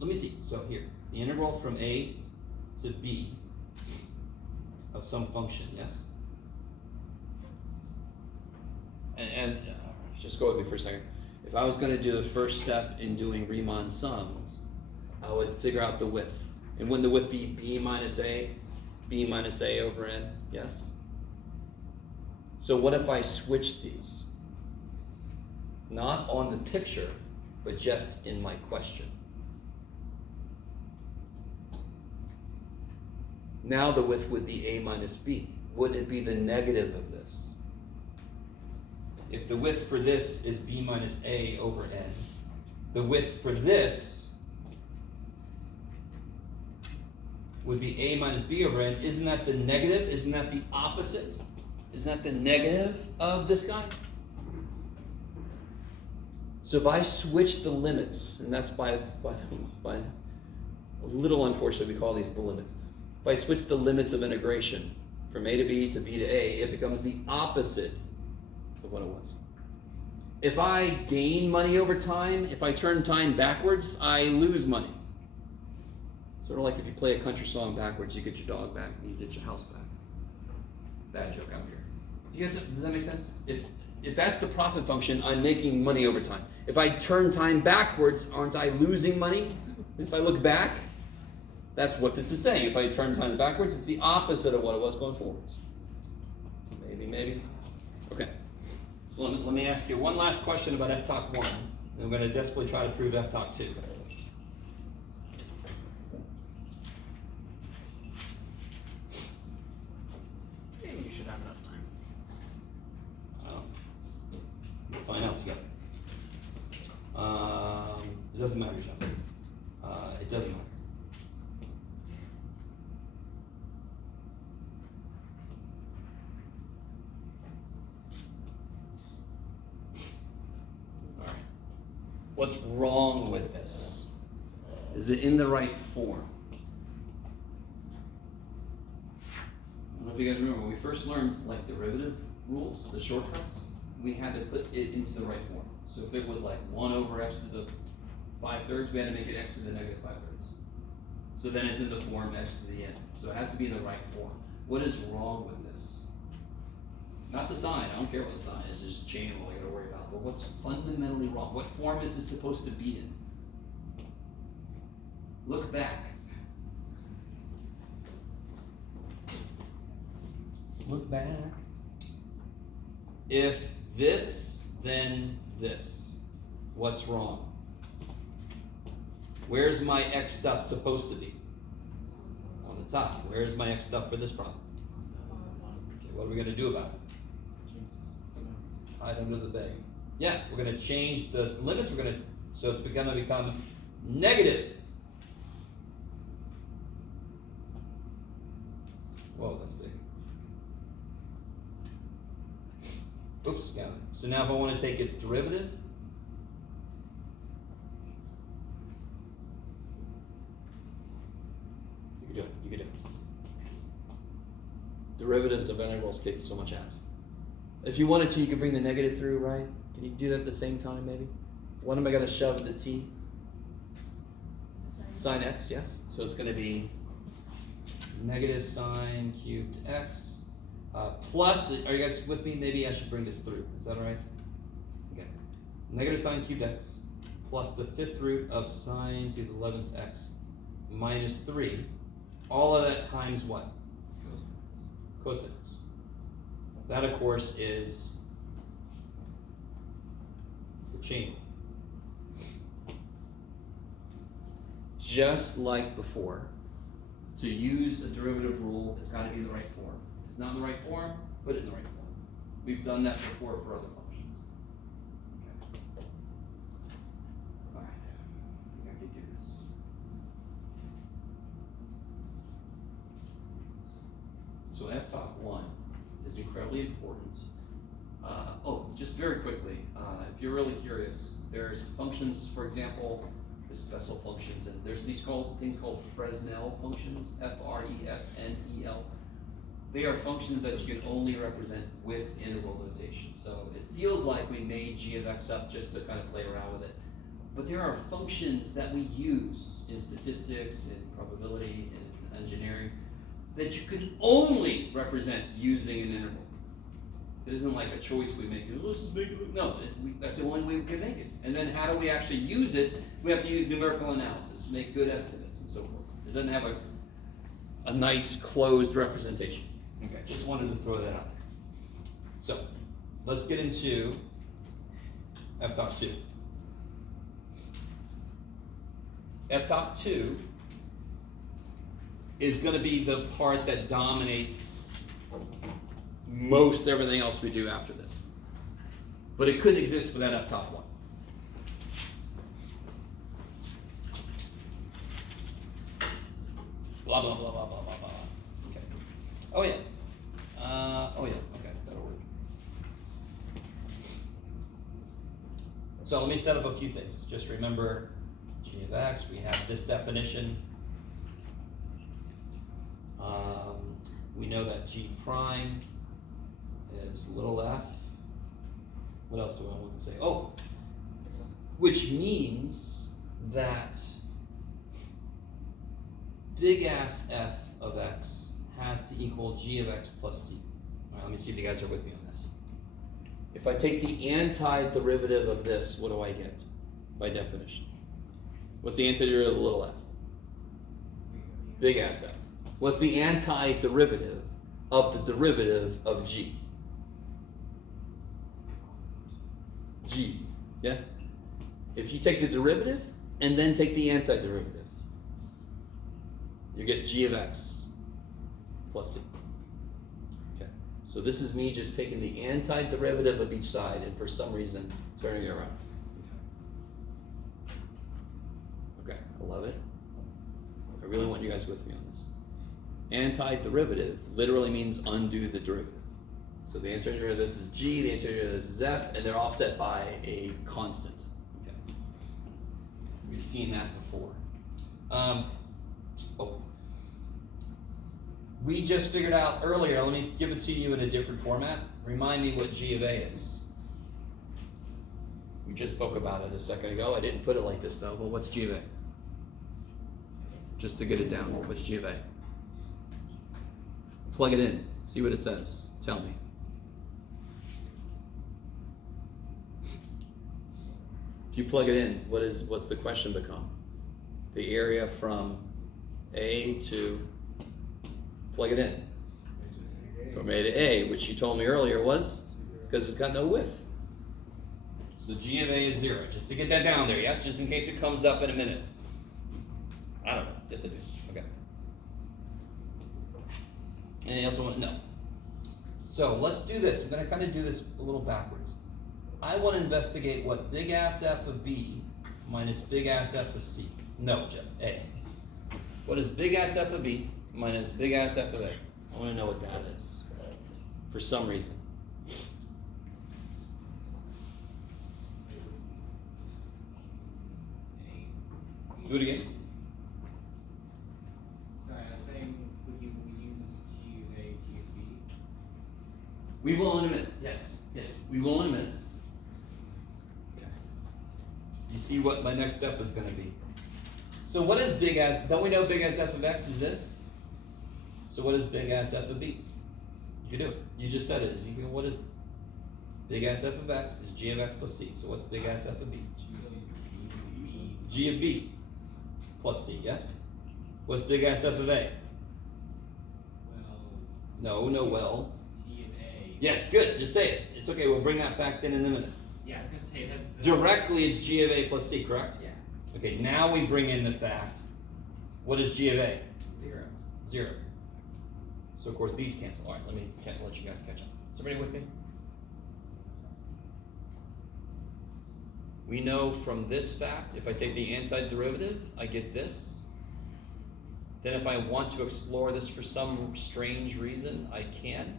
let me see, so here, the integral from a to b of some function, yes? And just go with me for a second. If I was going to do the first step in doing Riemann sums, I would figure out the width. And wouldn't the width be b minus a over n, yes? So what if I switch these? Not on the picture, but just in my question. Now the width would be a minus b. Wouldn't it be the negative of this? If the width for this is b minus a over n, the width for this would be a minus b over n. Isn't that the negative? Isn't that the opposite? Isn't that the negative of this guy? So if I switch the limits, and that's by a little unfortunately we call these the limits. If I switch the limits of integration from a to b to a, it becomes the opposite of what it was. If I gain money over time, if I turn time backwards, I lose money. Sort of like if you play a country song backwards, you get your dog back and you get your house back. Bad joke out here. You guys, does that make sense? If that's the profit function, I'm making money over time. If I turn time backwards, aren't I losing money? If I look back, that's what this is saying. If I turn time backwards, it's the opposite of what it was going forwards. Maybe. Okay. So let me ask you one last question about FTOC1, and we're going to desperately try to prove FTOC2. You should have enough time. We'll find out together. It doesn't matter, Jeff. It doesn't matter. All right. What's wrong with this? Is it in the right form? I don't know if you guys remember when we first learned like derivative rules, the shortcuts, we had to put it into the right form. So if it was like 1 over x to the 5/3, we had to make it x to the negative 5/3. So then it's in the form x to the n. So it has to be in the right form. What is wrong with this? Not the sign. I don't care what the sign is. It's just a chain rule I got to worry about. But what's fundamentally wrong? What form is it supposed to be in? Look back. Look back. If this, then this. What's wrong? Where's my x stuff supposed to be? On the top. Where's my x stuff for this problem? Okay, what are we going to do about it? Hide under the bed. Yeah, we're going to change the limits. So it's going to become negative. Whoa, that's big. Oops, yeah. So now if I want to take its derivative, you can do it. Derivatives of integrals take so much ass. If you wanted to, you could bring the negative through, right? Can you do that at the same time, maybe? What am I going to shove into t? Sine x, yes. So it's going to be negative sine cubed x. Plus, are you guys with me? Maybe I should bring this through. Is that all right? Okay. Negative sine cubed x plus the 5th root of sine to the 11th x minus 3. All of that times what? Cosine. That, of course, is the chain. Just like before, to use a derivative rule, it's got to be in the right form. If it's not in the right form, put it in the right form. We've done that before for other functions. 1 is incredibly important. Just very quickly, if you're really curious, there's functions, for example, there's special functions, and there's things called Fresnel functions, Fresnel. They are functions that you can only represent with integral notation. So it feels like we made g of x up just to kind of play around with it. But there are functions that we use in statistics, in probability, in engineering, that you can only represent using an integral. It isn't like a choice we make. Let's make it. No, that's the only way we can make it. And then how do we actually use it? We have to use numerical analysis, make good estimates, and so forth. It doesn't have a nice closed representation. Okay, just wanted to throw that out there. So, let's get into FTOC2. FTOC2 is going to be the part that dominates most everything else we do after this. But it couldn't exist without FTOC1. Blah, blah, blah, blah, blah, blah, blah. Okay. Oh, yeah. Okay, that'll work. So let me set up a few things. Just remember g of x, we have this definition. We know that g prime is little f. What else do I want to say? Oh, which means that big ass f of x has to equal g of x plus c. All right, let me see if you guys are with me on this. If I take the antiderivative of this, what do I get by definition? What's the antiderivative of little f? Big ass f. What's the antiderivative of the derivative of g? G, yes? If you take the derivative and then take the antiderivative, you get g of x plus c. Okay, so this is me just taking the antiderivative of each side and for some reason turning it around. Okay, I love it. I really want you guys with me on this. Antiderivative literally means undo the derivative. So the antiderivative of this is g, the antiderivative of this is f, and they're offset by a constant. Okay. We've seen that before. We just figured out earlier, let me give it to you in a different format. Remind me what g of a is. We just spoke about it a second ago. I didn't put it like this though, but what's g of a? Just to get it down, what's g of a? Plug it in, see what it says. Tell me. If you plug it in, what's the question become? The area from A to, plug it in. From A to A, which you told me earlier was, because it's got no width. So g of A is 0, just to get that down there, yes? Just in case it comes up in a minute. I don't know, yes I do, okay. Anything else I want to know? So let's do this, I'm gonna kind of do this a little backwards. I want to investigate what big ass f of b minus big ass f of c. No, Jeff, A. What is big ass f of b minus big ass f of a? I want to know what that is, for some reason. Do it again. Sorry, I was saying, would you use g of a, g of b? We will in a minute. Yes, we will in a minute. Okay. You see what my next step is going to be. So what is big ass? Don't we know big ass f of x is this? So what is big ass f of b? You can do it. You just said it. You can, what is it? Big ass f of x is g of x plus c. So what's big ass f of b? G of b plus c, yes? What's big ass f of a? Well, No, well. g of a. Yes, good, just say it. It's okay, we'll bring that fact in a minute. Yeah, I was gonna say that. Directly it's g of a plus c, correct? Yeah. Okay, now we bring in the fact. What is g of a? 0. 0. So of course these cancel. All right, let you guys catch up. Is everybody with me? We know from this fact, if I take the antiderivative, I get this. Then if I want to explore this for some strange reason, I can.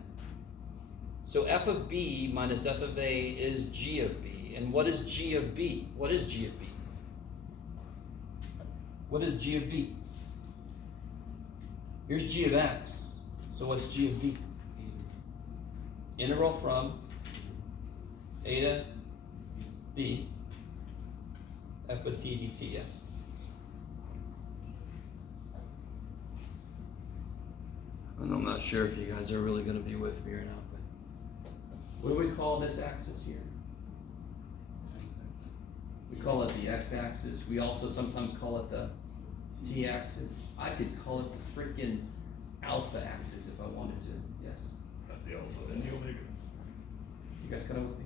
So f of b minus f of a is g of b. And what is g of b? What is g of b? What is g of b? Here's g of x. So what's g of b? Integral from a to b, f of t dt, yes. And I'm not sure if you guys are really going to be with me or not, but what do we call this axis here? We call it the x-axis. We also sometimes call it the t-axis. I could call it the freaking alpha axis if I wanted to. Yes? Not the alpha and the omega. You guys kind of with me?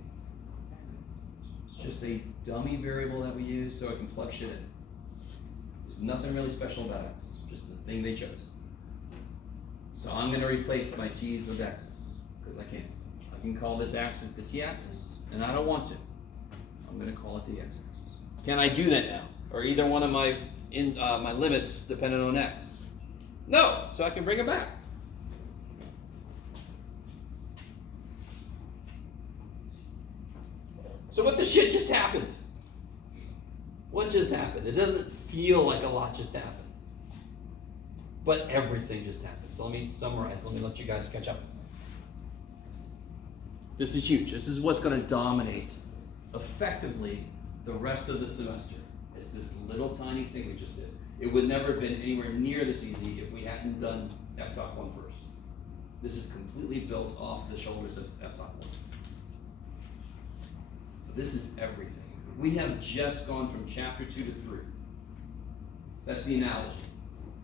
It's just a dummy variable that we use so I can plug shit in. There's nothing really special about x, just the thing they chose. So I'm going to replace my t's with x's, because I can. I can call this axis the t-axis, and I don't want to. I'm going to call it the x-axis. Can I do that now? Or either one of my my limits dependent on x? No, so I can bring it back. So what the shit just happened? What just happened? It doesn't feel like a lot just happened. But everything just happened. So let me summarize. Let me let you guys catch up. This is huge. This is what's going to dominate effectively the rest of the semester. It's this little tiny thing we just did. It would never have been anywhere near this easy if we hadn't done FTOC1 first. This is completely built off the shoulders of FTOC1. But this is everything. We have just gone from chapter 2 to 3. That's the analogy.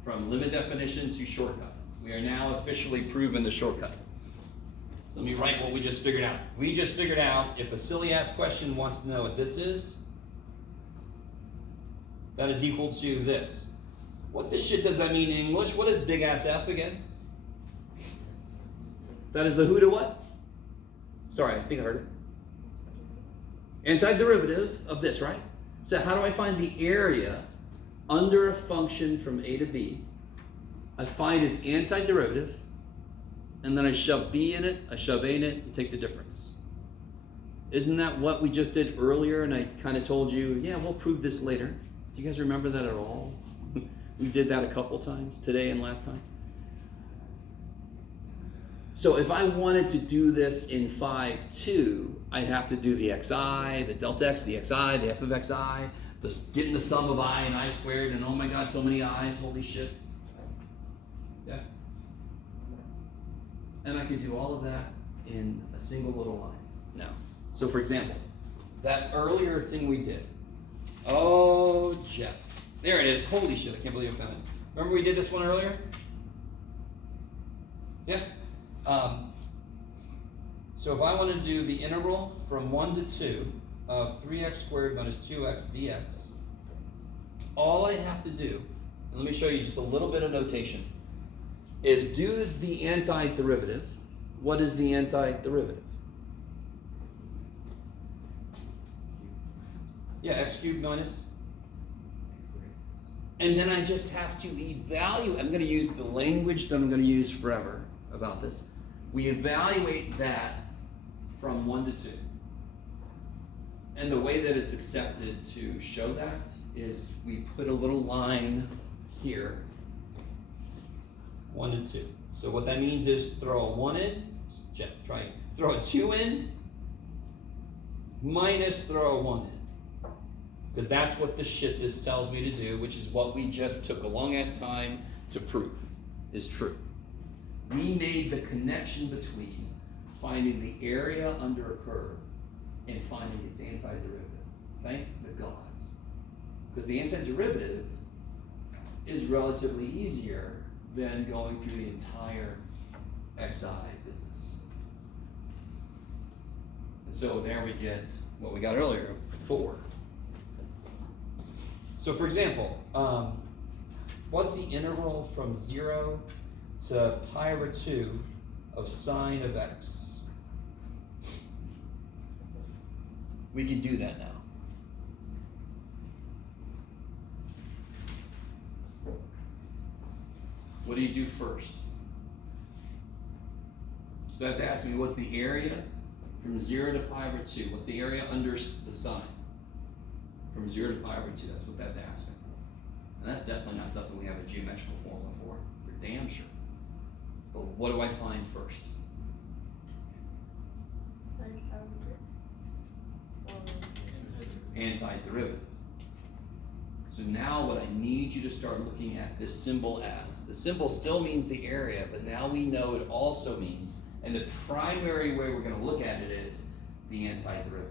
From limit definition to shortcut. We are now officially proven the shortcut. So let me write what we just figured out. We just figured out if a silly ass question wants to know what this is, that is equal to this. What this shit does that mean in English? What is big ass F again? That is the who to what? Sorry, I think I heard it. Antiderivative of this, right? So how do I find the area under a function from a to b? I find its antiderivative, and then I shove b in it, I shove a in it, and take the difference. Isn't that what we just did earlier? And I kind of told you, yeah, we'll prove this later. Do you guys remember that at all? We did that a couple times, today and last time. So if I wanted to do this in 5.2, I'd have to do the xi, the delta x, the xi, the f of xi, getting the sum of I and I squared, and oh my god, so many i's, holy shit. Yes? And I could do all of that in a single little line. Now, so for example, that earlier thing we did. Oh, Jeff. There it is. Holy shit, I can't believe I found it. Remember we did this one earlier? Yes? So if I want to do the integral from 1 to 2 of 3x squared minus 2x dx, all I have to do, and let me show you just a little bit of notation, is do the antiderivative. What is the antiderivative? Yeah, x cubed minus. And then I just have to evaluate. I'm going to use the language that I'm going to use forever about this. We evaluate that from 1 to 2. And the way that it's accepted to show that is we put a little line here, 1 to 2. So what that means is throw a 1 in, Jeff, try it. Throw a 2 in, minus throw a 1 in. Because that's what the shit this tells me to do, which is what we just took a long ass time to prove is true. We made the connection between finding the area under a curve and finding its antiderivative. Thank the gods. Because the antiderivative is relatively easier than going through the entire xi business. And so there we get what we got earlier, 4. So for example, what's the integral from 0 to pi over 2 of sine of x? We can do that now. what do you do first? So that's asking me what's the area from 0 to pi over 2? What's the area under the sign? From 0 to pi over 2, that's what that's asking. And that's definitely not something we have a geometrical formula for damn sure. But what do I find first? Sine pi over 2. Antiderivative. So now what I need you to start looking at this symbol as, the symbol still means the area, but now we know it also means, and the primary way we're going to look at it is the antiderivative.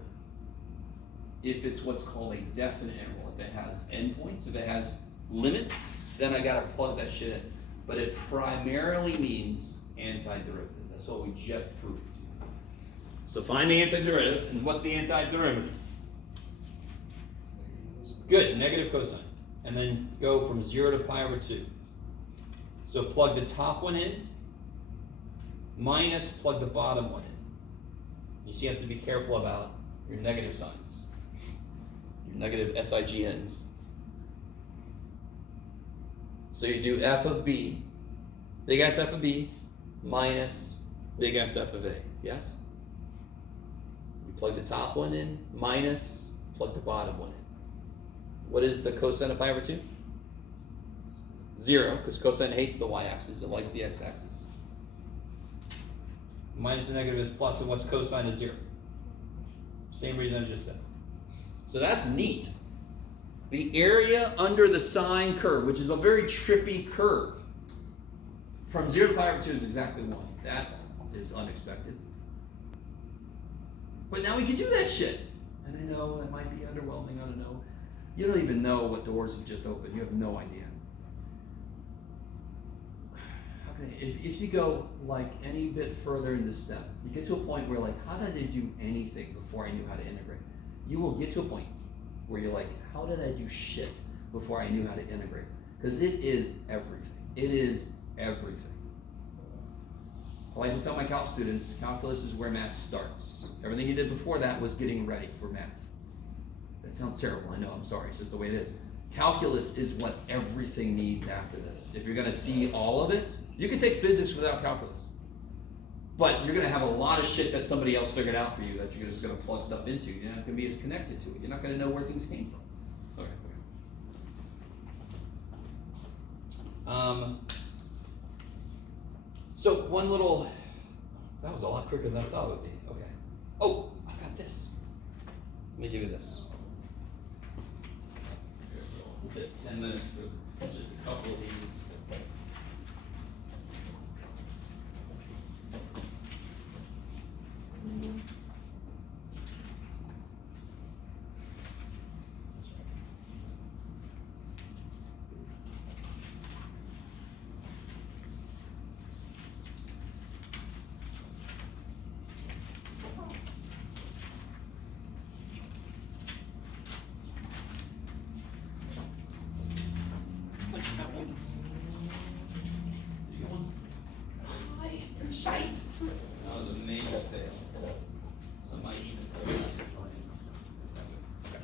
If it's what's called a definite interval, if it has endpoints, if it has limits, then I got to plug that shit in. But it primarily means antiderivative. That's what we just proved. So find the antiderivative, and what's the antiderivative? Good, negative cosine. And then go from 0 to pi over 2. So plug the top one in, minus plug the bottom one in. You see, you have to be careful about your negative signs, your negative SIGNs. So you do f of b, big S f of b, minus big S f of a, yes? You plug the top one in, minus, plug the bottom one in. What is the cosine of pi over 2? 0, because cosine hates the y-axis, it likes the x-axis. Minus the negative is plus, and what's cosine of 0? Same reason I just said. So that's neat. The area under the sine curve, which is a very trippy curve, from 0 to pi over 2 is exactly 1. That is unexpected. But now we can do that shit. And I know that might be underwhelming, I don't know. You don't even know what doors have just opened. You have no idea. If you go like any bit further in this step, you get to a point where like, how did I do anything before I knew how to integrate? You will get to a point where you're like, how did I do shit before I knew how to integrate? Because it is everything. It is everything. I like to tell my calc students, calculus is where math starts. Everything you did before that was getting ready for math. That sounds terrible, I know, I'm sorry, it's just the way it is. Calculus is what everything needs after this. If you're gonna see all of it, you can take physics without calculus. But you're gonna have a lot of shit that somebody else figured out for you that you're just gonna plug stuff into. You're not gonna be as connected to it. You're not gonna know where things came from. Okay. So one little, that was a lot quicker than I thought it would be. Okay. Oh, I've got this. Let me give you this. We'll fit 10 minutes for just a couple of these. Shite. That was a major fail. Some might even put less in okay.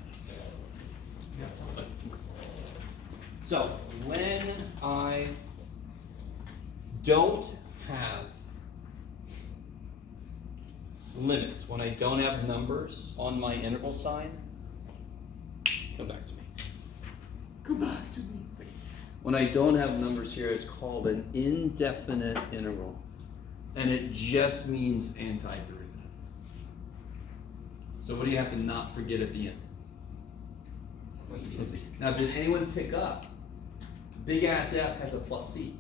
So when I don't have limits, when I don't have numbers on my integral sign, come back to me. Come back to me. When I don't have numbers here, it's called an indefinite integral. And it just means antiderivative. So what do you have to not forget at the end? C. Now, did anyone pick up? Big ass F has a plus C.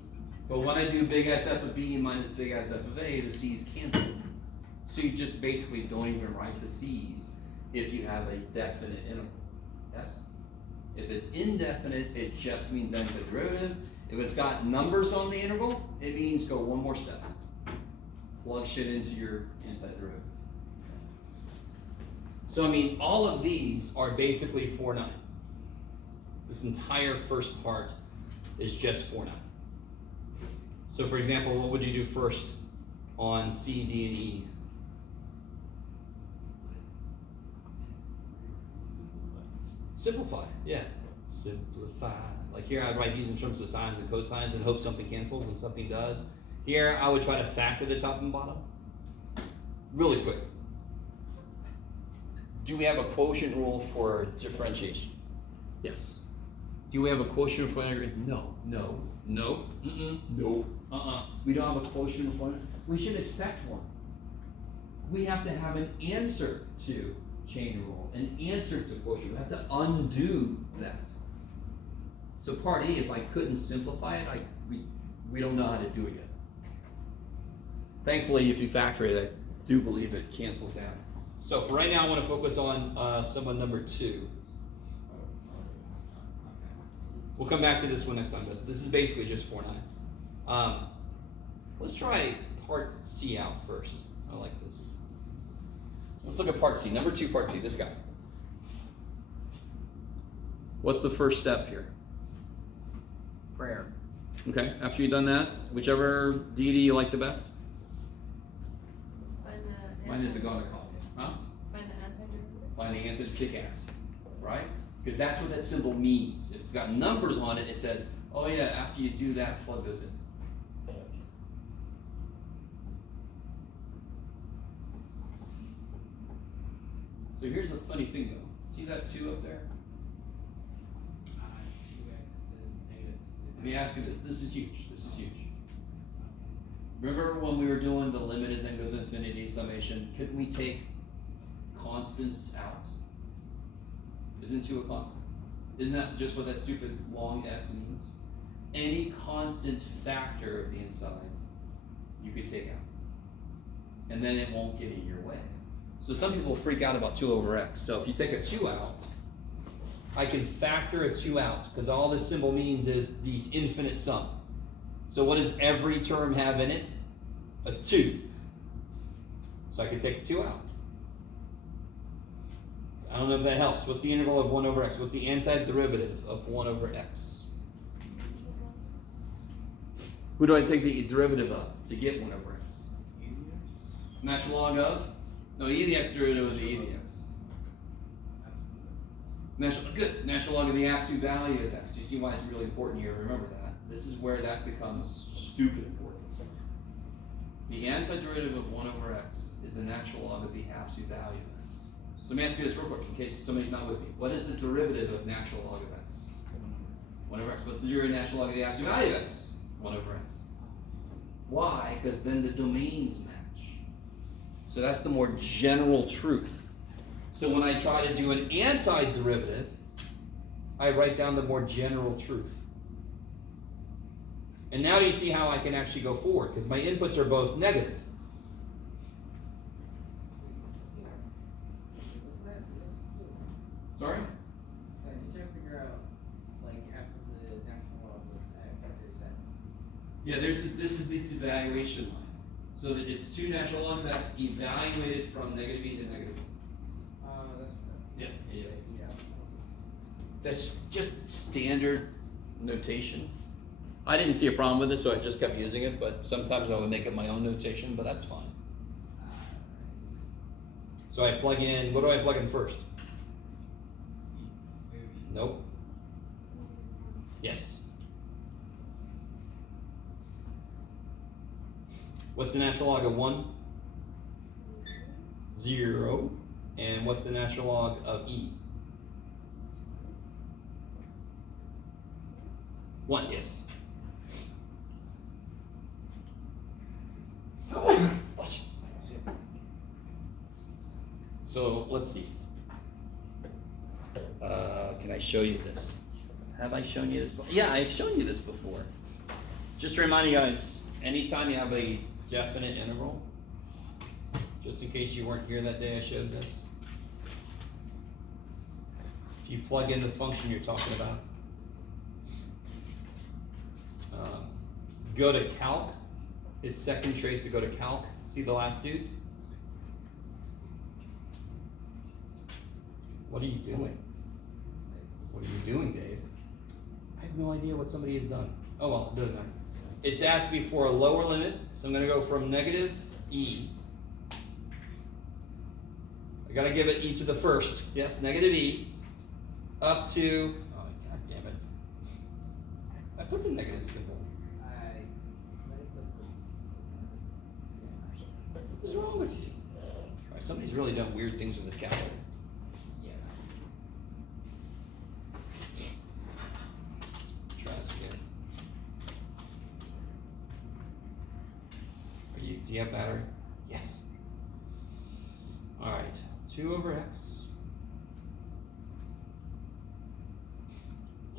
But when I do big ass F of B minus big ass F of A, the C's cancel. So you just basically don't even write the C's if you have a definite interval. Yes? If it's indefinite, it just means antiderivative. If it's got numbers on the interval, it means go one more step. Plug shit into your antiderivative. So I mean, all of these are basically 4-9. This entire first part is just 4-9. So for example, what would you do first on C, D, and E? Simplify, yeah. Simplify. Like here, I'd write these in terms of sines and cosines and hope something cancels and something does. Here, I would try to factor the top and bottom. Really quick. Do we have a quotient rule for differentiation? Yes. Do we have a quotient for integration? No. No. No. No. We don't have a quotient for it. We should expect one. We have to have an answer to chain rule, an answer to quotient. We have to undo that. So part A, if I couldn't simplify it, we don't know how to do it yet. Thankfully, if you factor it, I do believe it cancels down. So for right now, I want to focus on someone number 2. We'll come back to this one next time, but this is basically just 4-9. Let's try part C out first. I like this. Let's look at part C. Number 2, part C, this guy. What's the first step here? Prayer. Okay, after you've done that, whichever deity you like the best. Mine is the god of coffee. Huh? Find the antiderivative. Find the answer to kick ass. Right? Because that's what that symbol means. If it's got numbers on it, it says, oh yeah, after you do that, plug those in. So here's the funny thing though. See that 2 up there? It's 2x to negative 2. Let me ask you this. This is huge. This is huge. Remember when we were doing the limit as n goes to infinity summation, couldn't we take constants out? Isn't 2 a constant? Isn't that just what that stupid long s means? Any constant factor of the inside, you could take out. And then it won't get in your way. So some people freak out about 2 over x. So if you take a 2 out, I can factor a 2 out, because all this symbol means is the infinite sum. So what does every term have in it? A 2. So I can take a 2 out. I don't know if that helps. What's the integral of 1 over x? What's the antiderivative of 1 over x? Who do I take the derivative of to get 1 over x? Natural log of? No, e to the x derivative of the e to the x. Natural log of the absolute value of x. You see why it's really important here? Remember that. This is where that becomes stupid important. The antiderivative of 1 over x is the natural log of the absolute value of x. So let me ask you this real quick, in case somebody's not with me. What is the derivative of natural log of x? 1 over x. What's the derivative of natural log of the absolute value of x? 1 over x. Why? Because then the domains match. So that's the more general truth. So when I try to do an antiderivative, I write down the more general truth. And now you see how I can actually go forward, because my inputs are both negative. Sorry? Just trying to figure out, like, after the natural log of x, is that? Yeah, this is its evaluation line. So that it's 2 natural log of x evaluated from negative e to negative e. That's Yeah. yeah. That's just standard notation. I didn't see a problem with it, so I just kept using it, but sometimes I would make it my own notation, but that's fine. So I plug in, what do I plug in first? Nope. Yes. What's the natural log of 1? 0. And what's the natural log of e? 1, yes. Bless you. So let's see. Can I show you this? Have I shown you this before? Yeah, I've shown you this before. Just to remind you guys, anytime you have a definite integral, just in case you weren't here that day I showed this, if you plug in the function you're talking about, go to calc, hit second trace to go to calc, see the last dude? What are you doing? What are you doing, Dave? I have no idea what somebody has done. Oh well, it doesn't matter. It's asked me for a lower limit, so I'm going to go from negative e. I got to give it e to the first. Yes, negative e. Up to, oh god put the negative symbol. What's wrong with you? All right, somebody's really done weird things with this calculator. Yeah. Try this again. Do you have battery? Yes. All right, 2 over x.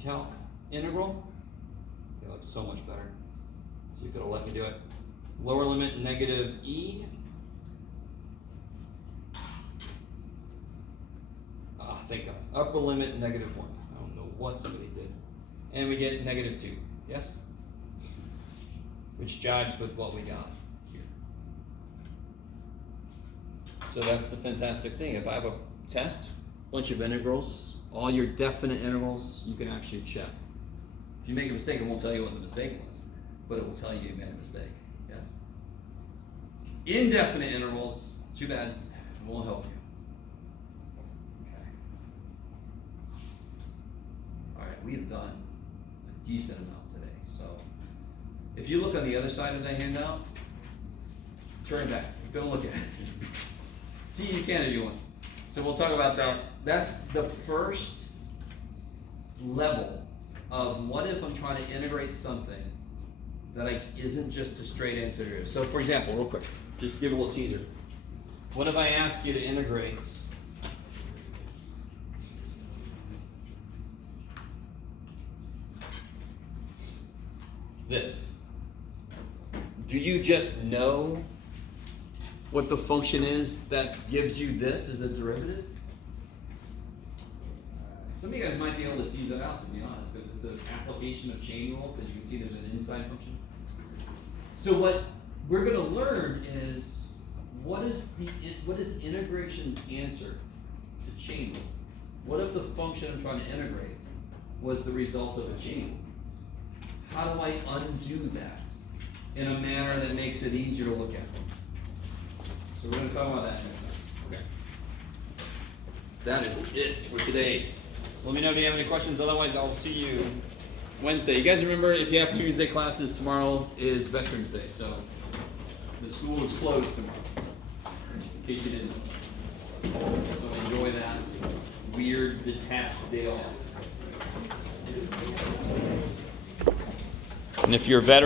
Calc integral. It looks so much better. So you could have let me do it. Lower limit negative e. Think of upper limit negative 1. I don't know what somebody did. And we get negative 2. Yes? Which jives with what we got here. So that's the fantastic thing. If I have a test, bunch of integrals, all your definite integrals, you can actually check. If you make a mistake, it won't tell you what the mistake was, but it will tell you you made a mistake. Yes? Indefinite intervals, too bad, it won't help you. We have done a decent amount today. So if you look on the other side of the handout, turn back. Don't look at it. You can if you want to. So we'll talk about that. That's the first level of what if I'm trying to integrate something that isn't just a straight integer. So for example, real quick, just give a little teaser. What if I ask you to integrate this? Do you just know what the function is that gives you this as a derivative? Some of you guys might be able to tease that out, to be honest, because it's an application of chain rule, because you can see there's an inside function. So what we're going to learn is what is integration's answer to chain rule? What if the function I'm trying to integrate was the result of a chain rule? How do I undo that in a manner that makes it easier to look at? So we're going to talk about that next time. Okay. That is it for today. Let me know if you have any questions. Otherwise, I'll see you Wednesday. You guys remember, if you have Tuesday classes, tomorrow is Veterans Day. So the school is closed tomorrow, in case you didn't know. So enjoy that weird, detached day off. And if you're a veteran,